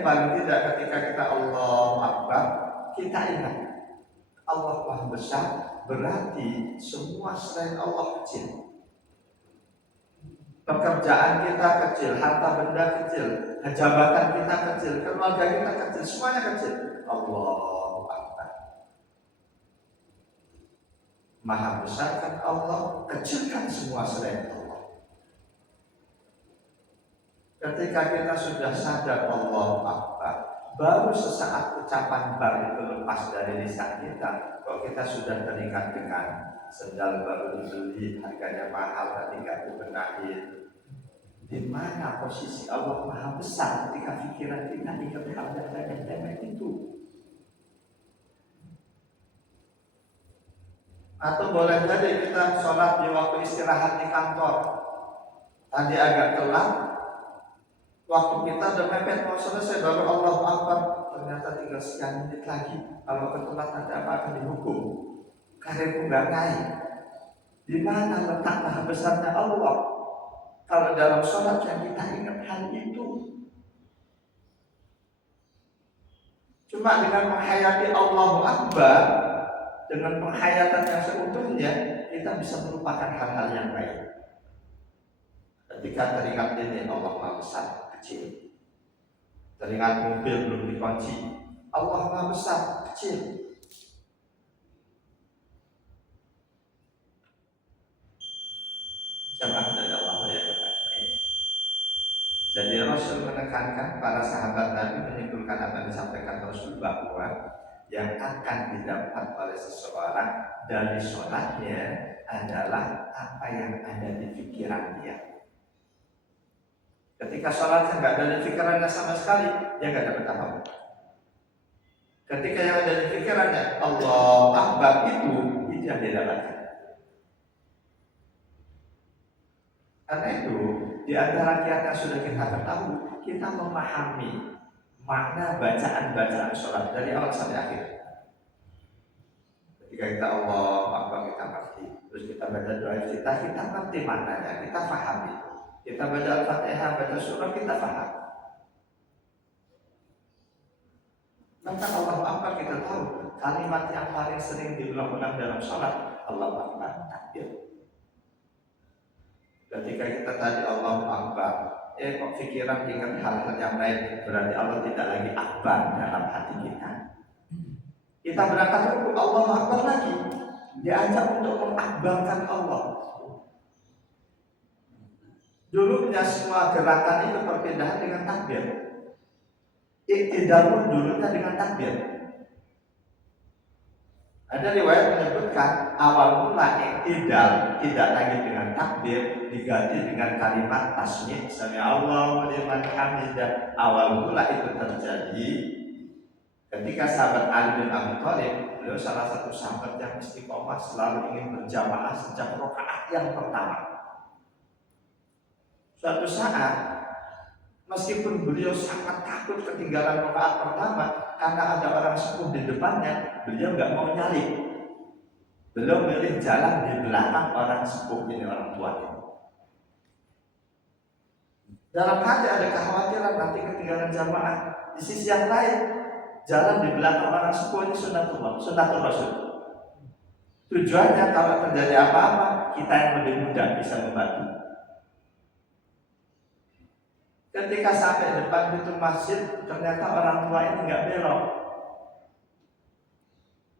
Paling tidak ketika kita Allahu Akbar, kita ingat Allah Maha Besar, berarti semua selain Allah kecil. Pekerjaan kita kecil, harta benda kecil, jabatan kita kecil, keluarga kita kecil, semuanya kecil. Allahu Akbar. Maha besar kan Allah, kecilkan semua selain Allah. Ketika kita sudah sadar Allahu Akbar, baru sesaat ucapan bar itu lepas dari lisan kita, kok kita sudah teringat dengan sendal baru dibeli, harganya mahal tapi nggak dibenahin. Di mana posisi Allah Maha Besar ketika pikiran kita ingat hal yang remeh-remeh itu? Atau boleh jadi kita sholat di waktu istirahat di kantor. Tadi agak telat, waktu kita udah mepet mau selesai baru Allah Akbar. Ternyata tinggal sekian menit lagi. Kalau ketelat nanti apa akan dihukum? Karirku nggak naik. Di mana letak Maha Besarnya Allah? Kalau dalam sholat yang kita ingat hal itu, cuma dengan menghayati Allahu Akbar, dengan penghayatan yang seutuhnya, kita bisa melupakan hal-hal yang baik. Ketika teringat ini Allah Maha Besar, kecil. Teringat mobil belum dikunci, Allah Maha Besar, kecil. Jamaah dari Allah ya. Jadi Rasul menekankan para sahabat Nabi menyimpulkan apa yang disampaikan Rasul bahwa yang akan didapat oleh seseorang dari sholatnya adalah apa yang ada di pikiran dia. Ketika sholatnya nggak ada di pikirannya sama sekali, dia nggak dapat apa-apa. Ketika yang ada di pikirannya Allah Akbar itu yang dia dapatkan. Karena itu di antara kiat yang sudah kita ketahui, kita memahami makna bacaan-bacaan sholat dari awal sampai akhir. Ketika kita Allah Akbar kita ngerti, terus kita baca doa kita ngerti maknanya, kita pahami. Kita baca Al-Fatihah, baca surah, kita paham. Tentang Allah Akbar kita tahu kalimat yang paling sering diulang-ulang dalam sholat Allah Akbar takbir. Ketika kita tadi Allah Akbar, kok pikiran ingat hal-hal yang lain, berarti Allah tidak lagi akbar dalam hati kita. Kita berangkat rukuk Allah Akbar lagi, diajak untuk mengakbarkan Allah. Dulunya semua gerakan itu perpindahan dengan takbir. Iktidal pun dulunya dengan takbir. Ada riwayat menyebutkan awal mula iktidal tidak lagi dengan takbir, diganti dengan kalimat tasmid, sami Allahu liman hamidah. Awal mula itu terjadi ketika sahabat Ali bin Abi Thalib, beliau salah satu sahabat yang istiqomah selalu ingin berjamaah sejak rakaat yang pertama. Suatu saat, meskipun beliau sangat takut ketinggalan rakaat pertama karena ada orang sepuh di depannya, beliau nggak mau nyalip. Beliau milih jalan di belakang orang sepuh ini, orang tua ini. Dalam hati ada kekhawatiran nanti ketinggalan jamaah. Di sisi yang lain, jalan di belakang orang sepuh ini sunnatullah, sunnatul Rasul. Tujuannya kalau terjadi apa-apa, kita yang lebih muda bisa membantu. Ketika sampai depan pintu masjid, ternyata orang tua ini nggak belok.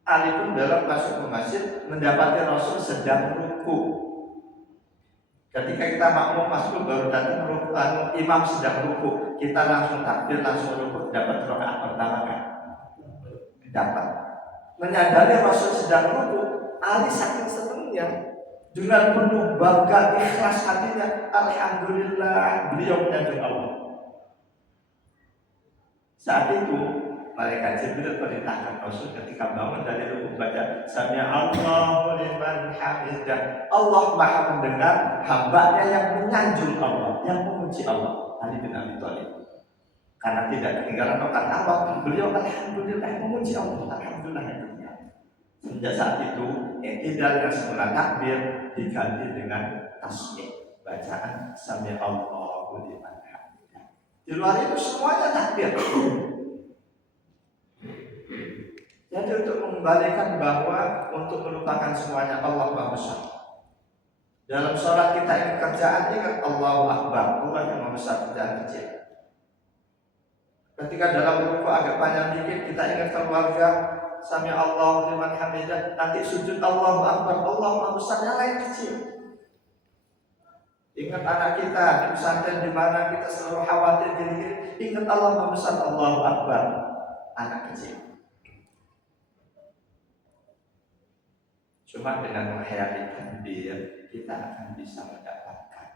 Ali pun belok masuk ke masjid, mendapati Rasul sedang ruku. Ketika kita makmum masuk baru datang ruku, imam sedang ruku, kita langsung takbir, langsung ruku, dapat rakaat pertama kan? Dapat. Menyadari Rasul sedang ruku, Ali saking senangnya dengan penuh bangga ikhlas hatinya, alhamdulillah beliau menyanjung Allah. Saat itu malaikat Jibril perintahkan Rasul ketika bangun dari ruku baca sami Allahu liman hamidah. Allah Maha mendengar hambanya yang menyanjung Allah, yang memuji Allah. Ali bin Abi Thalib karena tidak ketinggalan rakaat awal, beliau alhamdulillah memuji Allah, alhamdulillah. Sejak saat itu iktidal yang semula takbir diganti dengan tasmid, bacaan sami Allahu liman hamidah. Di luar itu semuanya takbir. Jadi untuk mengembalikan bahwa untuk melupakan semuanya Allah Maha Besar. Dalam sholat kita ingat kerjaan, ingat Allahu Akbar, Allah yang Maha Besar, kerjaan kecil. Ketika dalam ruku agak panjang dikit, kita ingat keluarga, sami Allahu liman hamidah. Nanti sujud Allahu Akbar, Allah Maha Besar, yang lain kecil. Ingat anak kita di pesantren di mana kita selalu khawatir diri, ingat Allah Maha Besar, Allahu Akbar, anak kecil. Cuma dengan menghayati takbir kita akan bisa mendapatkan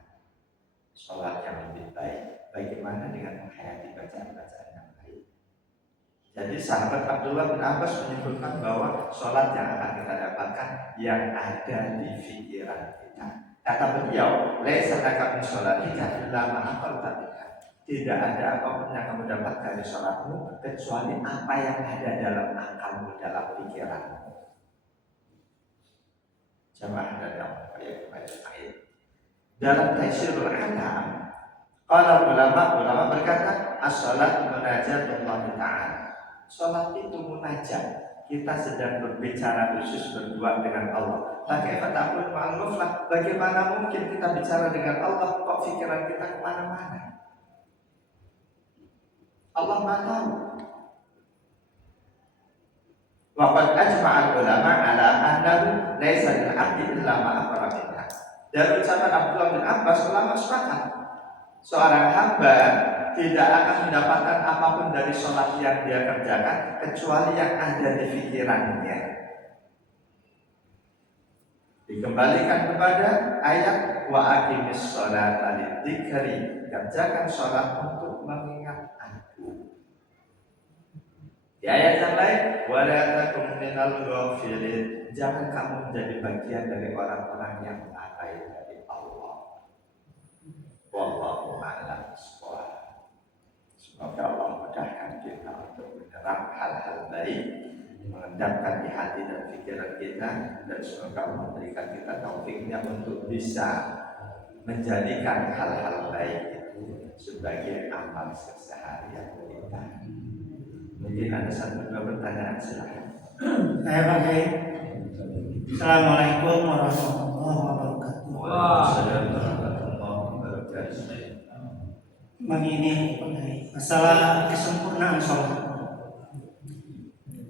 sholat yang lebih baik. Bagaimana dengan menghayati bacaan-bacaan yang baik? Jadi sahabat Abdullah bin Abbas menyebutkan bahwa sholat yang akan kita dapatkan yang ada di pikiran kita. Kata beliau, laisa laka min sholatika illa ma aqalta. Tidak ada apapun yang kamu dapat dari sholatmu kecuali apa yang ada dalam akalmu, dalam pikiranmu. Jamaah dalam ayat. Dalam Taisirul Anam, para ulama berkata, as-salat munajatullah ta'ala. Salat itu munajat, kita sedang berbicara khusus berdua dengan Allah. Bagaimana mungkin kita bicara dengan Allah kok pikiran kita kemana-mana? Allah Maha tahu. Waqad ajma'al ulama ala annahu laisa lil 'abdi illa ma aqra'ah. Dari ucapan Abdullah bin Abbas, ulama sepakat seorang hamba tidak akan mendapatkan apapun dari sholat yang dia kerjakan kecuali yang ada di pikirannya. Dikembalikan kepada ayat wa aqimis sholata lidzikri, kerjakan sholat untuk mengingat aku. Di ayat yang lain, wala takum minal ghafilin, jangan kamu menjadi bagian dari orang-orang yang lalai dari Allah. Wallahu a'lam bishawab. Semoga Allah mudahkan kita untuk menyerap hal-hal baik, mengendapkan di hati dan pikiran kita, dan semoga Allah memberikan kita taufiknya untuk bisa menjadikan hal-hal baik itu sebagai amal sehari-hari kita. Mungkin ada satu dua pertanyaan, silakan. Saya pakai. Assalamualaikum warahmatullahi wabarakatuh. Waalaikumsalam warahmatullahi wabarakatuh. Begini, masalah kesempurnaan sholat.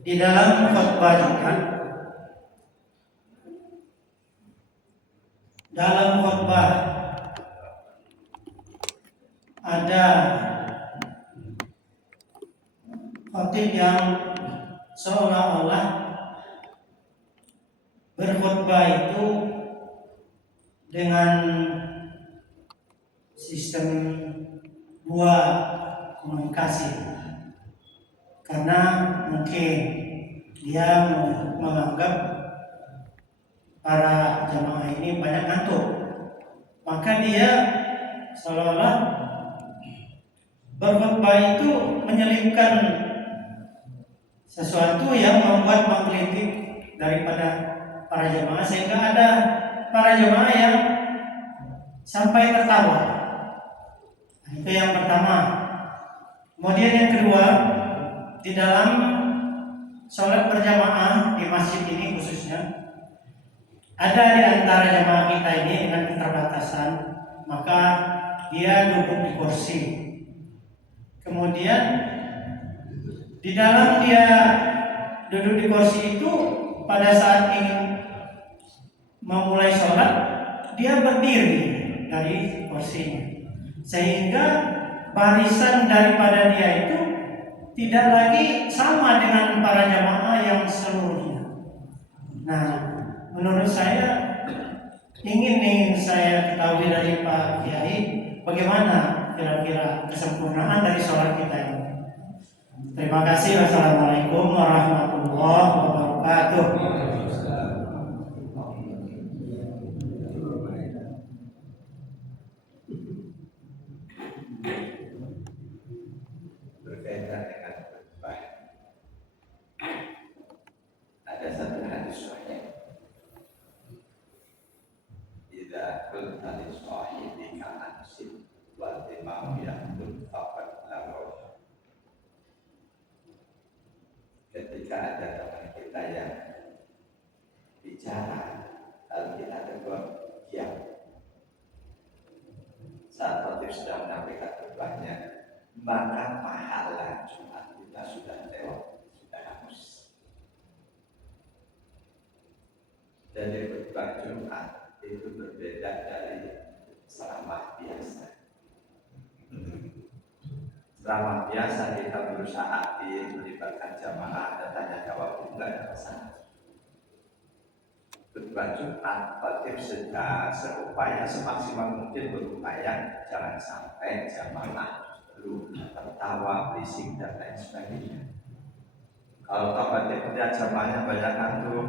Di dalam khutbah Jumat, ada khotib yang seolah-olah berkhotbah itu dengan sistem dua komunikasi, karena mungkin dia menganggap para jamaah ini banyak ngantuk, maka dia seolah-olah berkhotbah itu menyelipkan sesuatu yang membuat menggelitik daripada para jamaah, sehingga ada para jamaah yang sampai tertawa. Nah, itu yang pertama. Kemudian yang kedua, di dalam sholat berjamaah di masjid ini khususnya, ada di antara jamaah kita ini dengan keterbatasan, maka dia duduk di kursi. Kemudian di dalam dia duduk di kursi itu, pada saat ingin memulai sholat, dia berdiri dari kursinya, sehingga barisan daripada dia itu tidak lagi sama dengan para jamaah yang seluruhnya. Nah, menurut saya ingin saya ketahui dari Pak Kiai, bagaimana kira-kira kesempurnaan dari sholat kita ini. Terima kasih. Wassalamualaikum warahmatullahi wabarakatuh. Berkaitan dengan khutbah, ada satu hadis sahih. Idza qulta li sahibika ansit wal imam yaqul faqad lahu. Ketika ada teman kita yang bicara, lalu kita tegur, diam. Saat khotib sedang menyampaikan khutbahnya, maka pahala Jumat kita sudah lewat, sudah hangus. Jadi khutbah Jumat itu berbeda dari ceramah biasa. Ceramah biasa kita berusaha melibatkan jamaah dan tanya jawab, enggak ada masalah. Khutbah Jumat, khotib seupaya semaksimal mungkin berupaya jangan sampai jamaah lu tertawa, berisik dan lain sebagainya. Kalau khotib melihat jamaahnya banyak ngantuk,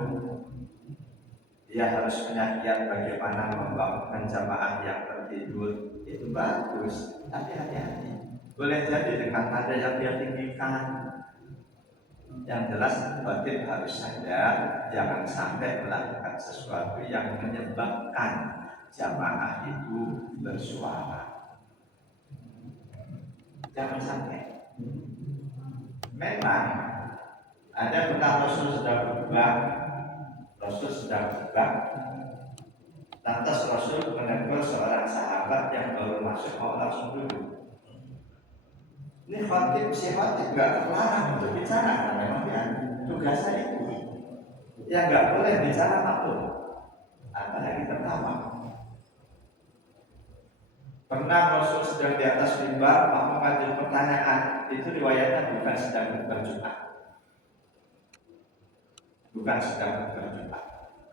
dia harus punya bagaimana membangunkan jamaah yang tertidur, itu bagus, tapi hati-hati. Boleh jadi dengan nada yang dia tinggikan. Yang jelas khotib harus sadar jangan sampai melakukan sesuatu yang menyebabkan jamaah itu bersuara. Jangan sampai. Memang ada benar Rasul sedang berubah, lantas Rasul menegur seorang sahabat yang baru masuk, mau langsung duduk. Ini si khotib nggak terlarang untuk bicara, karena memang ya tugasnya itu. Ya nggak boleh bicara makmum, apalagi tertawa. Pernah Rasul sedang di atas mimbar, makmum mengajukan pertanyaan, itu riwayatnya bukan sedang berjumpa. Bukan sedang berjumpa.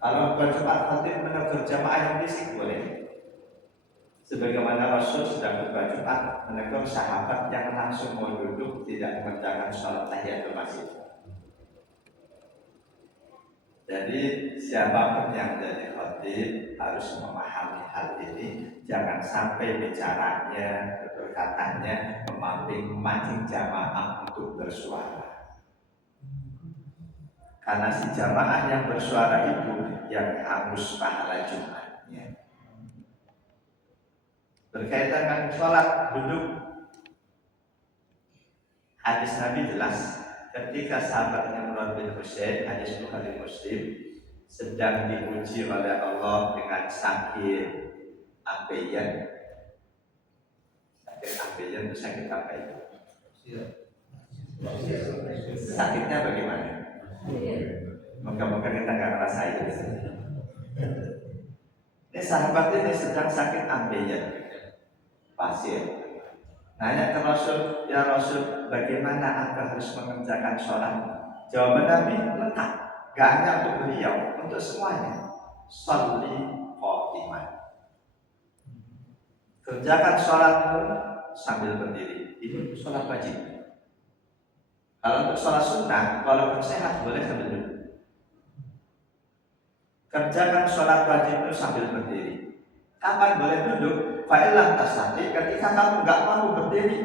Kalau berjumpa khotib menegur jamaah yang berisik boleh. Sebagaimana Rasul sedang berjumpa menegur sahabat yang langsung mau duduk tidak mengerjakan sholat tahiyatul masjid. Jadi siapapun yang jadi khotib harus memahami hal ini, jangan sampai bicaranya, perkataannya memancing jamaah untuk bersuara. Karena si jamaah yang bersuara itu yang hangus pahala Jumatnya. Berkaitan dengan sholat duduk, hadis Nabi jelas. Ketika sahabatnya Imran bin Husain, hadis Bukhari Muslim, sedang diuji oleh Allah dengan sakit ambeien. Sakit ambeien itu sakit apa itu? Sakitnya bagaimana? Moga-moga kita nggak ngerasain. Ini sahabat ini sedang sakit ambeien, pasien. Nanya ke Rasul, ya Rasul, bagaimana aku harus mengerjakan sholat? Jawaban Nabi lengkap, gak hanya untuk beliau, untuk semuanya. sholli qa'iman. Kerjakan sholatmu sambil berdiri. Ini sholat wajib. Kalau untuk sholat sunnah, walaupun sehat boleh sambil duduk. Kerjakan sholat wajib itu sambil berdiri. Kapan boleh duduk? Fa'ilam tasati, ketika kamu nggak mau berdiri,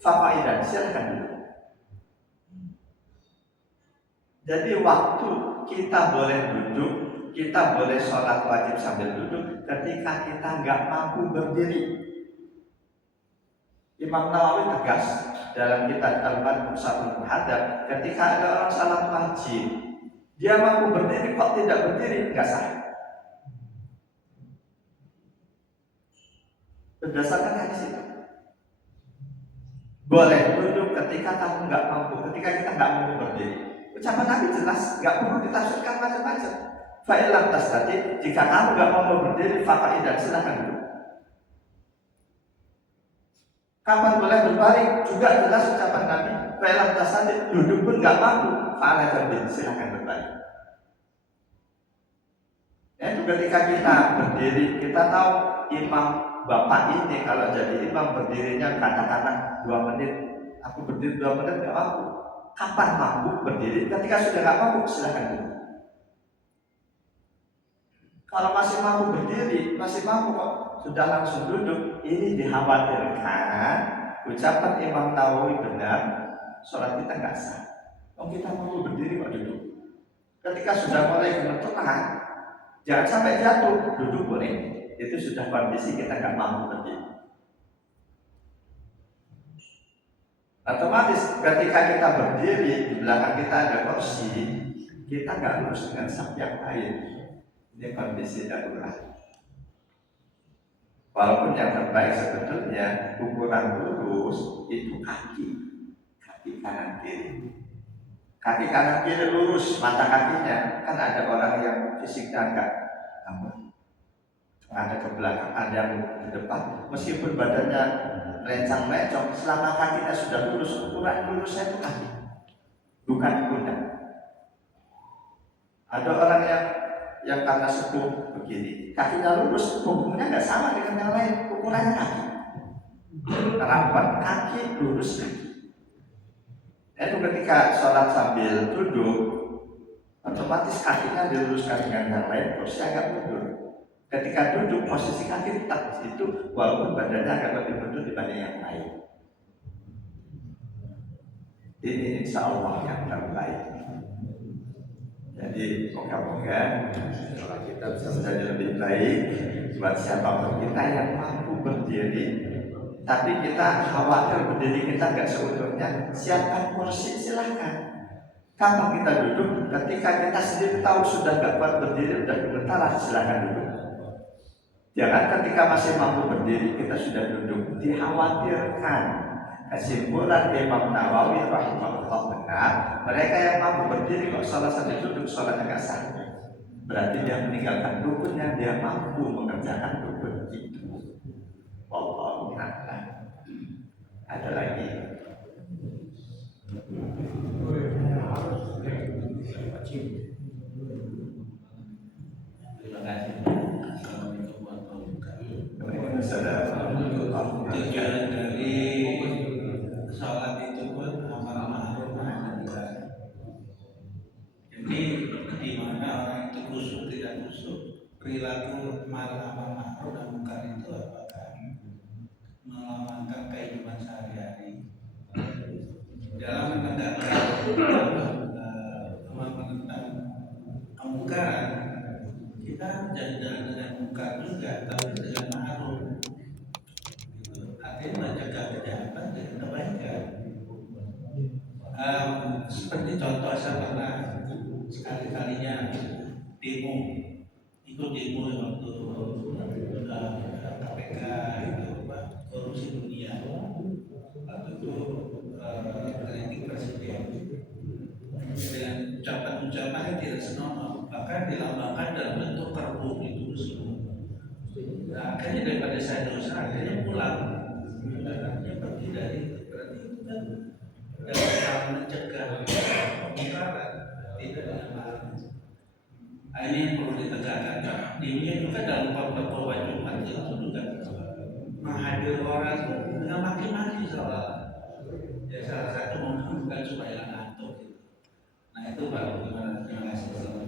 fa'idan, silahkan duduk. Jadi waktu kita boleh duduk, kita boleh sholat wajib sambil duduk ketika kita nggak mampu berdiri. Imam Nawawi tegas dalam kitab Al-Musatul Muhadzab, ketika ada orang sholat wajib, dia mampu berdiri kok tidak berdiri, nggak sah. Berdasarkan hadis itu, boleh duduk ketika kamu nggak mampu, ketika kita nggak mampu berdiri. Ucapan Nabi jelas, nggak perlu ditafsirkan macam-macam. Fa'ilam tastati, jika kamu nggak mampu berdiri, fa'idan, silakan duduk. Kapan boleh berbaring? Juga jelas ucapan Nabi. Fa'ilam tastati, duduk pun nggak mampu, fa'idan, silakan berbaring. Itu ketika kita berdiri, kita tahu imam bapak ini kalau jadi imam berdirinya katakanlah 2 menit. Aku berdiri 2 menit nggak mampu. Kapan mampu berdiri? Ketika sudah nggak mampu, silakan duduk. Kalau masih mampu berdiri, masih mampu kok, sudah langsung duduk. Ini dikhawatirkan ucapan Imam Nawawi benar, sholat kita nggak sah. Oh, kita mampu berdiri kok duduk. Ketika sudah mulai gemeteran, jangan sampai jatuh, duduk boleh. Itu sudah kondisi kita nggak mampu berdiri. Otomatis ketika kita berdiri, di belakang kita ada kursi, kita nggak lurus dengan saf yang lain. Ini kondisi darurat. Walaupun yang terbaik sebetulnya ukuran lurus itu kaki kanan kiri. Kaki kanan kiri lurus, mata kakinya. Kan ada orang yang fisiknya agak ada ke belakang, ada yang di depan. Meskipun badannya lencang-lencong, selama kakinya sudah lurus, ukuran lurusnya itu kaki, bukan pundak. Ada orang yang karena sepuh begini, kakinya lurus, punggungnya nggak sama dengan yang lain, ukurannya kaki. Terapan kaki lurus kaki. Itu ketika sholat sambil duduk, otomatis kakinya diluruskan dengan yang lain, kursi agak mundur. Ketika duduk, posisi kaki tetap di situ, walaupun badannya agak lebih mundur dibanding yang lain. Ini insya Allah yang terbaik. Jadi moga-moga sholat kita bisa menjadi lebih baik buat siapapun kita yang mampu berdiri. Tapi kita khawatir berdiri kita nggak seutuhnya, siapkan kursi silahkan. Kapan kita duduk? Ketika kita sendiri tahu sudah nggak kuat berdiri, sudah gemetaran, silahkan duduk. Jangan ketika masih mampu berdiri kita sudah duduk, dikhawatirkan. Kesimpulan Imam Nawawi rahimahullah benar, mereka yang mampu berdiri kok sholat sambil duduk, sholatnya nggak sah. Berarti dia meninggalkan rukunnya, dia mampu mengerjakan rukun itu. Wallahu a'lam. Ada lagi? Terima kasih. Tujuan dari sholat itu pun amal ma'ruf nahi munkar. Jadi di mana orang itu khusyuk tidak khusyuk, perilaku amal ma'ruf dan munkar itu apakah melamankan kehidupan sehari-hari dalam menegakkan menentang kemungkaran. Kita jangan dengan munkar juga, tapi dengan ma'ruf. Artinya mencegah kejahatan dan kebaikan. Seperti contoh saya pernah sekali-kalinya demo, ikut demo waktu KPK itu korupsi dunia, waktu itu kritik presiden dengan ucapan-ucapan yang tidak senonoh, bahkan dilambangkan dalam bentuk perpu itu semua. Nah, akhirnya daripada saya dosa, akhirnya pulang. Artinya pergi dari berarti itu kan dalam hal mencegah kemungkaran, tidak dengan ma'ruf. Nah, ini yang perlu ditegakkan. Dirinya juga dalam khotbah Jumat itu juga menghadiri orang itu dengan maki-maki soal ya salah satu bukan supaya ngantuk gitu. Nah itu Pak, bagaimana? Terima kasih selamat.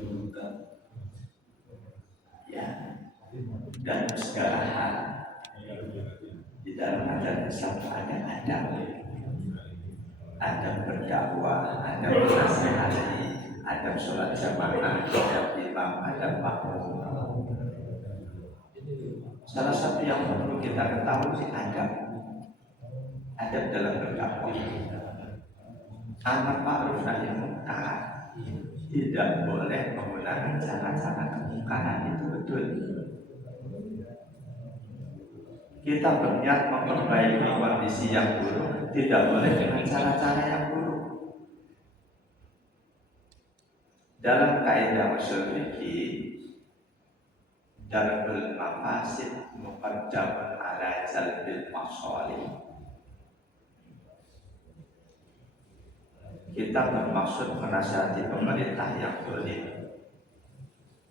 Ya, dan segala hal di dalam ajaran Islam ada berdakwah, ada bernasihati, ada sholat jamaah, ada imam, ada makmum. Salah satu yang perlu kita ketahui adab dalam berdakwah. Amar ma'ruf nahi munkar tidak boleh menggunakan cara-cara kemungkaran, itu betul. Kita berniat memperbaiki kondisi yang buruk, tidak boleh dengan cara-cara yang buruk. Dalam kaidah ushul fikih, darul mafasid muqaddamun ala jalbil masalih. Kita bermaksud menasihati pemerintah yang zalim.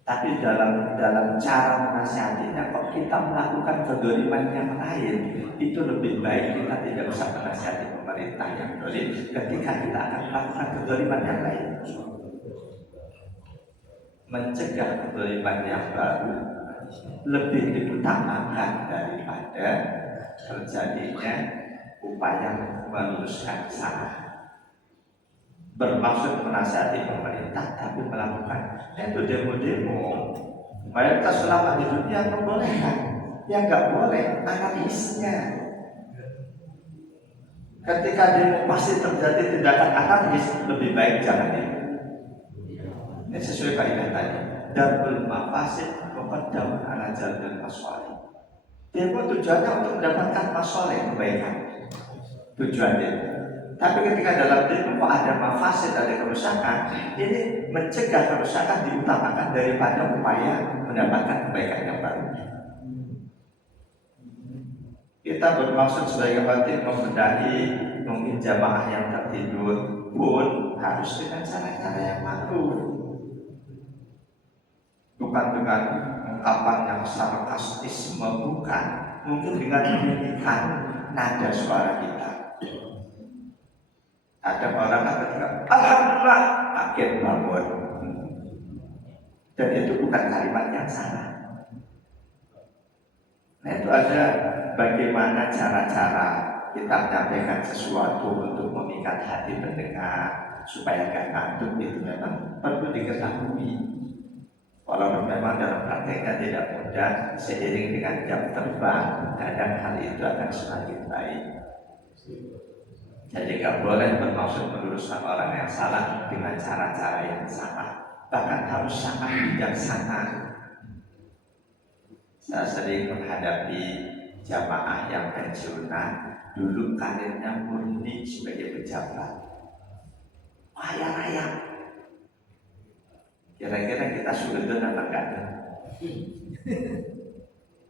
Tapi dalam cara menasihatinya kok kita melakukan kezaliman yang lain, itu lebih baik kita tidak usah menasihati pemerintah yang zalim ketika kita akan melakukan kezaliman yang lain. Mencegah kezaliman yang baru lebih diutamakan daripada terjadinya upaya meluruskan salah. Bermaksud menasihati pemerintah tapi melakukan itu demo-demo. Mayoritas ulama di dunia membolehkan, yang nggak boleh anarkisnya. Ketika demo pasti terjadi tindakan anarkis, lebih baik jangan demo. Ini sesuai kaidah tadi. Darul mafasid muqaddamun ala jalbil masalih. Demo tujuannya untuk mendapatkan masalah kebaikan. Tujuan demo. Tapi ketika dalam demo ada mafasid, ada kerusakan, ini mencegah kerusakan diutamakan daripada upaya mendapatkan kebaikan yang baru. Kita bermaksud sebagai penting membenahi mungkin jamaah yang tertidur pun harus dengan cara-cara yang ma'ruf, bukan dengan ungkapan yang sarkastis, bukan, mungkin dengan meninggikan nada suara kita. Ada orang ketika alhamdulillah kaget bangun, dan itu bukan kalimat yang salah. Nah itu ada bagaimana cara-cara kita menyampaikan sesuatu untuk memikat hati pendengar supaya gak ngantuk, itu memang perlu diketahui. Walaupun memang dalam prakteknya tidak mudah, seiring dengan jam terbang kadang hal itu akan semakin baik. Jadi gak boleh bermaksud meluruskan orang yang salah dengan cara-cara yang salah, bahkan harus sangat bijaksana. Saya sering menghadapi jamaah yang pensiunan, dulu karirnya murni sebagai pejabat, kaya raya. Kira-kira kita sudah apa enggak?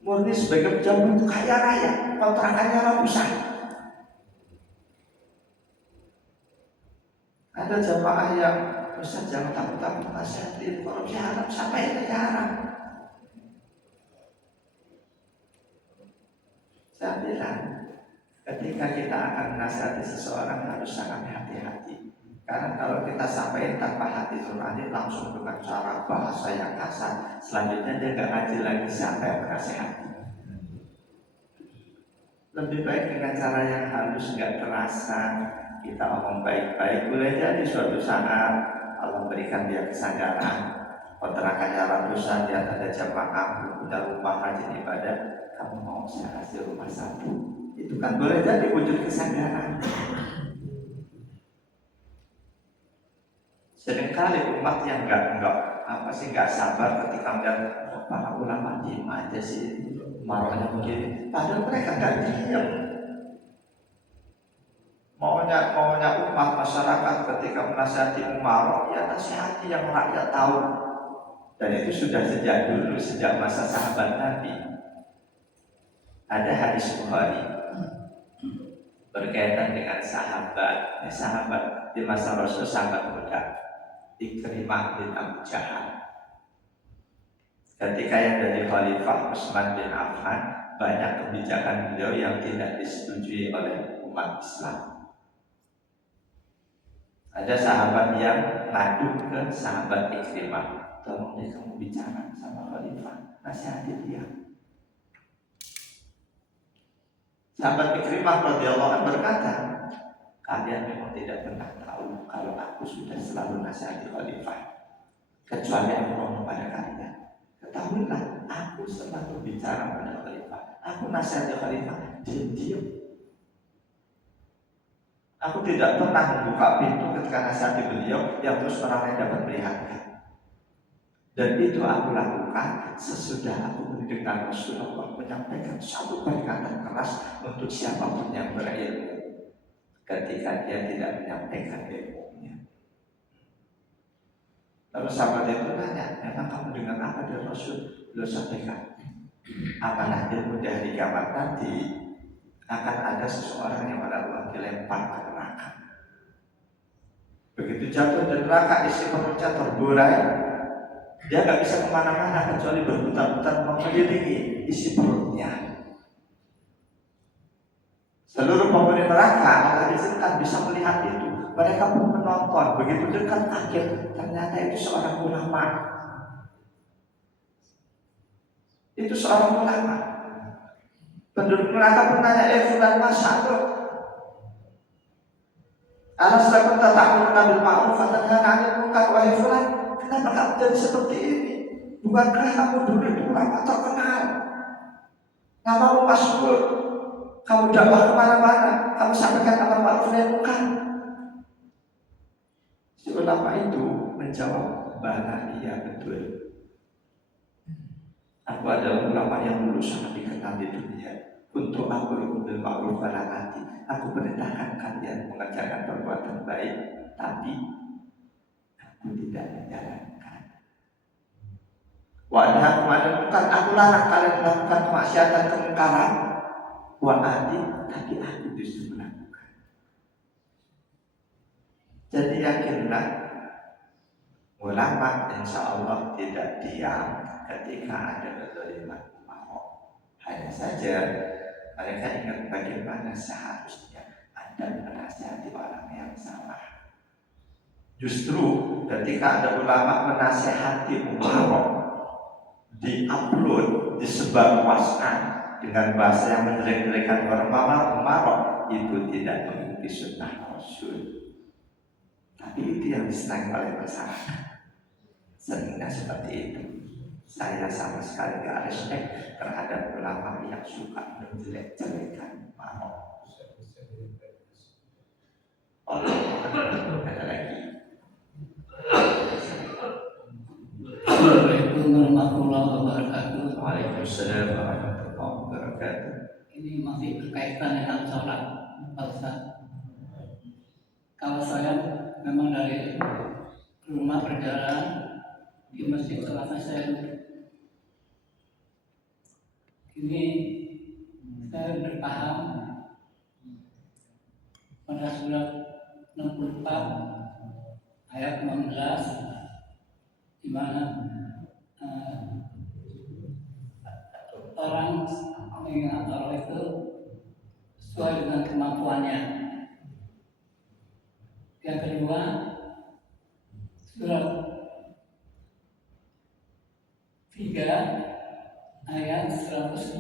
Murni sebagai pejabat kaya raya, kontrakannya ratusan. Ada jamaah yang Ustaz jangan takut-takut nasihatin korupsi haram, sampai itu haram. Saya bilang, ketika kita akan menasihati seseorang harus sangat hati-hati. Karena kalau kita sampaikan tanpa hati nurani langsung dengan cara bahasa yang kasar, selanjutnya dia nggak ngaji lagi siapa yang menasihati. Lebih baik dengan cara yang halus, nggak terasa. Kita omong baik-baik, boleh jadi suatu saat Allah berikan dia kesadaran, kontrakannya ratusan, dia ada jamaah, punya rumah rajin ibadah, kamu mau saya kasih rumah satu, itu kan boleh jadi wujud kesadaran. Seringkali umat yang nggak sabar ketika melihat para ulama diem aja sih, marahnya begini, padahal mereka nggak diam. Maunya umat masyarakat ketika menasihati umarok, ya nasihati yang rakyat tahu. Dan itu sudah sejak dulu, sejak masa sahabat Nabi. Ada hadis Bukhari berkaitan dengan sahabat. Ini sahabat di masa Rasul, sahabat muda, Ikrimah bin Abu Jahal. Ketika yang dari Khalifah Utsman bin Affan, banyak kebijakan beliau yang tidak disetujui oleh umat Islam. Ada sahabat yang ngadu ke sahabat Ikrimah, tolong deh kamu bicara sama Khalifah, nasihati dia. Sahabat Ikrimah radhiyallahu anhu berkata, kalian memang tidak pernah tahu kalau aku sudah selalu nasihati Khalifah, kecuali aku ngomong pada kalian. Ketahuilah, aku selalu bicara pada Khalifah, aku nasihati Khalifah diam-diam. Aku tidak pernah membuka pintu ketika nasihati beliau yang terus orang lain dapat melihatnya. Dan itu aku lakukan sesudah aku mendengar Rasulullah menyampaikan satu peringatan keras untuk siapapun yang berilmu ketika dia tidak menyampaikan ilmunya. Lalu sahabat itu tanya, memang kamu dengar apa dari Rasul? Beliau sampaikan, amanah ilmu di hari kiamat nanti akan ada seseorang yang pada Allah dilempar ke neraka. Begitu jatuh di neraka, isi perutnya terburai, dia nggak bisa kemana-mana kecuali berputar-putar mengelilingi isi perutnya. Seluruh penghuni neraka Allah izinkan bisa melihat itu. Mereka pun menonton. Begitu dekat kaget, ternyata itu seorang ulama. Itu seorang ulama. Penduduk neraka pun tanya, fulan masyaallah, alastakum tata'muruna bil ma'ruf wa tanhauna 'anil munkar, wahai fulan, kenapa kamu jadi seperti ini? Bukankah kamu dulu itu ulama terkenal, namamu masyhur, kamu dakwah kemana-mana, kamu sampaikan amar ma'ruf nahi munkar? Si ulama itu menjawab, bala, iya betul. Aku adalah ulama yang dulu sangat dikenal di dunia. Untuk aku bil ma'ruf wa nahi, aku perintahkan kalian mengerjakan perbuatan baik, tapi aku tidak menjalankan. Wa anhakum 'anil munkar, aku larang kalian melakukan kemaksiatan kemungkaran. Wa nahi, tapi aku justru melakukan. Jadi yakinlah, ulama insya Allah tidak diam ketika ada kezaliman umat. Hanya saja mereka ingat bagaimana seharusnya Anda menasihati orang yang salah. Justru ketika ada ulama menasihati umat, di-upload, disebarluaskan dengan bahasa yang menjelek-jelekan orang umat, itu tidak mengikuti sunnah Rasul. Tapi itu yang disenangi oleh masyarakat. Seringnya seperti itu. Saya sama sekali gak respect terhadap ulama yang suka menjelek-jelekan umat. Ada lagi. Assalamualaikum warahmatullahi wabarakatuh. Waalaikumsalam warahmatullahi wabarakatuh. Ini masih berkaitan dengan sholat, Pak Ustaz. Kalau saya memang dari rumah perjalanan di masjid sholatnya saya duduk. Ini saya berpaham pada surat 64 ayat 16 di mana orang mengingat Allah itu sesuai dengan kemampuannya. Yang kedua, surat 3 ayat 180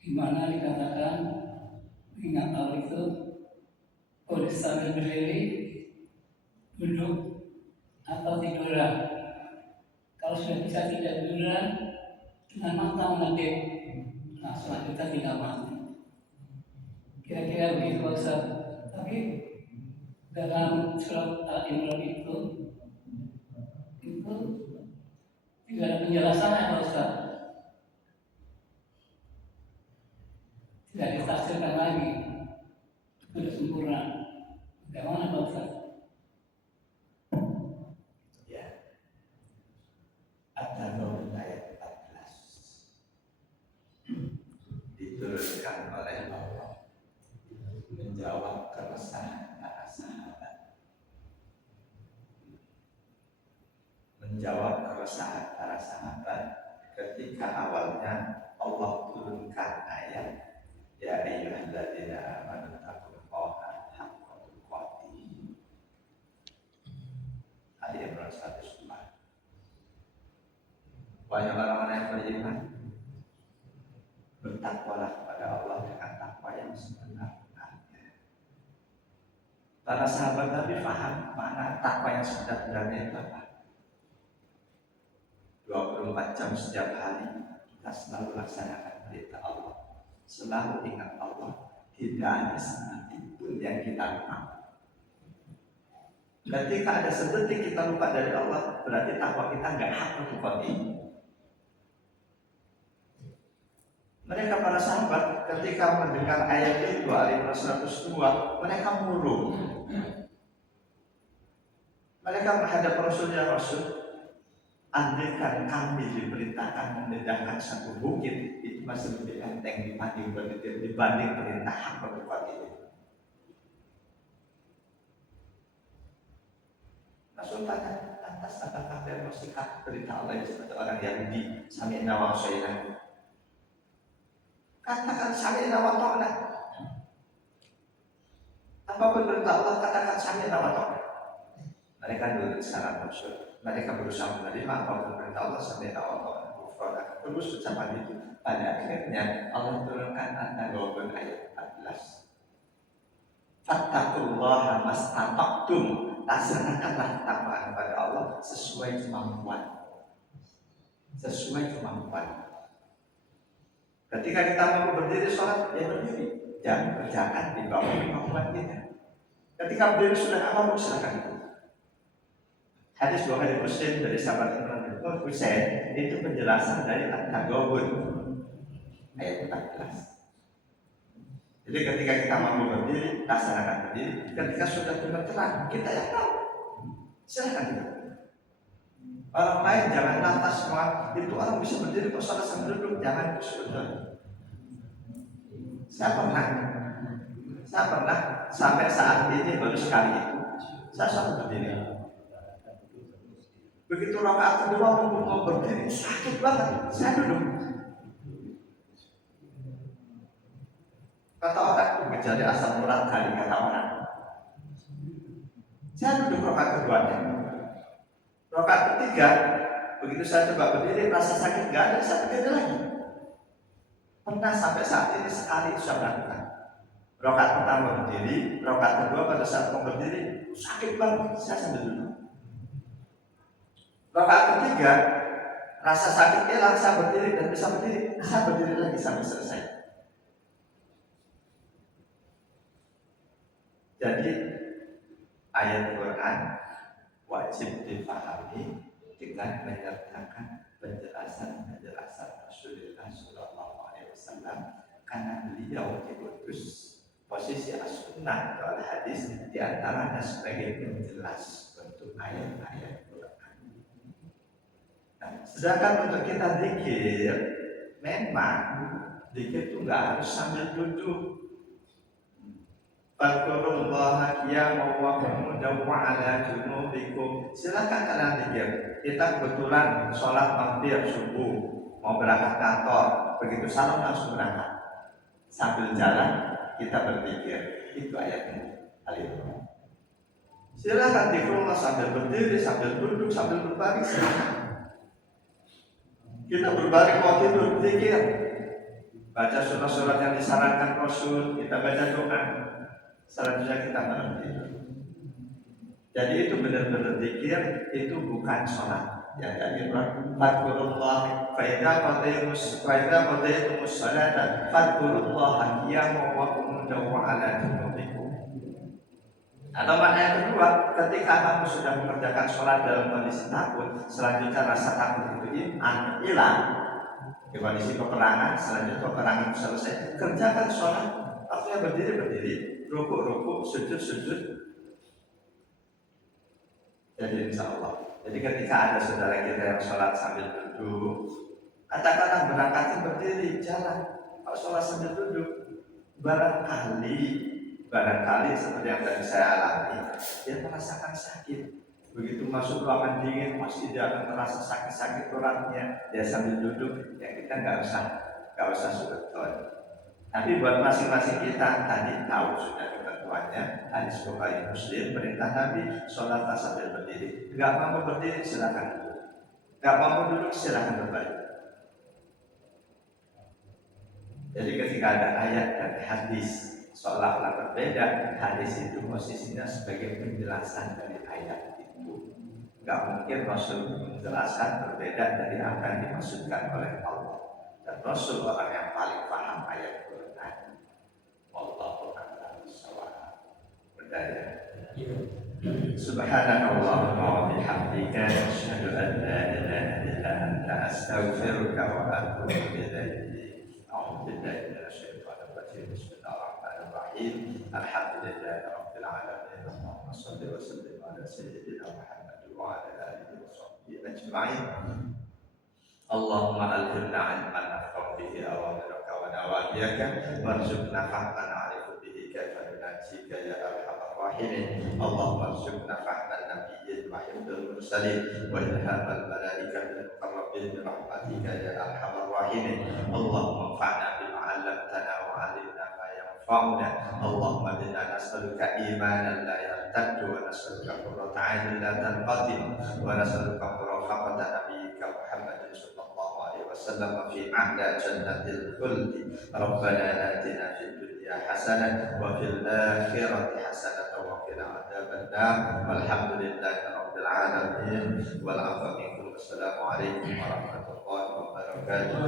di mana dikatakan mengingat Allah itu boleh sambil berdiri, duduk, atau tiduran. Kalau sudah bisa tidak tiduran, dengan mata menedip, nah sholat kita tidak mati. Kira-kira begitu Pak Ustaz. Tapi dalam surat Al-Imran itu tidak ada penjelasannya Pak Ustaz. Tidak ditafsirkan lagi. Sudah sempurna. Bagaimana Pak Ustaz? Ya. At-Tabaun ayat 14 diturunkan oleh Allah menjawab keresahan para sahabat, menjawab para sahabat ketika awalnya Allah turunkan ayat ya ayyuhalladzina amanu taqullaha haqqa tuqatih. Ali Imran 102. Wahai orang-orang yang beriman, bertakwalah kepada Allah dengan takwa yang sebenar-benarnya. Para sahabat Nabi paham makna takwa yang sebenar-benarnya itu apa? 24 jam setiap hari kita selalu laksanakan perintah Allah, selalu ingat Allah, tidak ada sedetik pun yang kita lupa. Ketika ada sedetik kita lupa dari Allah, berarti takwa kita nggak hak untuk ini. Mereka para sahabat ketika mendengar ayat itu Ali Imran 102, mereka murung. Mereka menghadap Rasul, ya Rasul, andaikan kami diperintahkan memindahkan satu bukit, itu masih lebih enteng dibanding perintah hak berbuat ini. Rasul tanya, lantas apakah kalian bersikap perintah Allah seperti orang Yahudi, sami'na wa ata'na? Katakan sami'na wa ata'na. Apapun perintah Allah, katakan sami'na wa ata'na. Mereka nurut saran Rasul. Mereka berusaha menerima apapun perintah Allah sami'na wa ata'na. Terus ucapan itu. Pada akhirnya Allah turunkan An-Taghabun ayat 14. Fattaqullaha mastata'tum. Laksanakanlah takwa kepada Allah sesuai kemampuan. Sesuai kemampuan. Ketika kita mau berdiri sholat, ya berdiri. Jangan kerjakan di bawah kemampuan kita. Ketika berdiri sudah apa, silakan itu. Hadis Bukhari Muslim dari sahabat Imran bin Husain itu penjelasan dari At-Taghabun ayat 14. Jadi ketika kita mau berdiri, laksanakan berdiri. Ketika sudah benar terang, kita yang tahu. Silakan itu. Orang lain jangan lantas semua itu orang bisa berdiri kok sholat sambil duduk, jangan sudah. Saya pernah sampai saat ini baru sekali itu saya sholat berdiri. Begitu rakaat kedua mau berdiri sakit banget, saya duduk. Kata orang menjadi asam urat kali kata orang. Saya duduk rakaat keduanya. Rakaat ketiga, begitu saya coba berdiri, rasa sakit nggak ada, saya berdiri lagi. Pernah sampai saat ini sekali saya lakukan. Rakaat pertama berdiri, rakaat kedua pada saat mau berdiri sakit banget, saya sambil duduk. Rakaat ketiga, rasa sakit hilang, saya berdiri dan bisa berdiri, saya berdiri lagi sampai selesai. Jadi ayat Quran wajib dipahami dengan menyertakan penjelasan Rasulullah SAW karena beliau diutus posisi as-sunnah atau al-hadis diantaranya sebagai penjelas untuk ayat-ayat Quran. Nah, sedangkan untuk kita zikir, memang zikir itu nggak harus sambil duduk. Fadkurullaha qiyaman wa qu'udan wa 'ala junubikum. Silakan kalian zikir. Kita kebetulan sholat maghrib subuh mau berangkat kantor, begitu salam langsung berangkat. Sambil jalan kita berzikir. Itu ayatnya. Alhamdulillah. Silakan zikrullah sambil berdiri, sambil duduk, sambil berbaring. Silakan. Kita berbaring mau tidur, zikir. Baca surat-surat yang disarankan Rasul, kita baca doa. Selanjutnya kita malam tidur. Jadi itu benar-benar zikir, itu bukan sholat. Yang tadi fadkurullah faida qadaytumus salata fadkurullah qiyaman wa qu'udan wa 'ala junubikum. Atau makna yang kedua, ketika kamu sudah mengerjakan sholat dalam kondisi takut, selanjutnya rasa takut itu hilang. Di kondisi peperangan, selanjutnya peperangan selesai, kerjakan sholat. Artinya berdiri, rukuk, sujud. Jadi insya Allah. Jadi ketika ada saudara kita yang sholat sambil duduk, katakanlah berangkatnya berdiri, jalan. Kalau sholat sambil duduk, barangkali seperti yang tadi saya alami, dia merasakan sakit. Begitu masuk ruangan dingin pasti dia akan terasa sakit-sakit uratnya. Dia sambil duduk, ya kita nggak usah subeton. Tapi buat masing-masing kita tadi tahu sudah ketentuannya. Hadis Bukhari Muslim perintah Nabi sholat sambil berdiri. Nggak mampu berdiri silakan duduk. Nggak mampu duduk silakan berbalik. Jadi ketika ada ayat dan hadis seolah-olah berbeda, hadis itu posisinya sebagai penjelasan dari ayat itu. Gak mungkin Rasul menjelaskan berbeda dari apa yang dimaksudkan oleh Allah. Dan Rasul orang yang paling paham ayat Quran. Wallahu a'lam bishawab. Berdaya. Subhanallahumma wa bihamdika asyhadu an la ilaha illa anta astaghfiruka wa atubu ilaik. أعوذ بالله من الشيطان الرجيم بسم الله الرحمن الرحيم الحمد لله رب العالمين اللهم صل وسلم على سيدنا محمد وعلى آله وصحبه أجمعين اللهم ألهمنا علما نفقه به أوامرك ونواهيك وارزقنا فهما نعرف به كيف نناجيك يا أرحم الراحمين اللهم ارزقنا فهم النبيين وحفظ المرسلين وإلهام الملائكة المقربين برحمتك يا أرحم الراحمين اللهم انفعنا بما علمتنا وعلمنا ما ينفعنا اللهم إنا نسألك إيمانا لا يرتد ونسألك قرة عين لا تنقطع ونسألك مرافقة نبيك محمد صلى الله عليه وسلم في أعلى جنة الخلد ربنا آتنا في الدنيا حسنة وفي الآخرة حسنة وقنا عذاب النار والحمد لله رب العالمين والعفو منكم والسلام عليكم ورحمة الله وبركاته.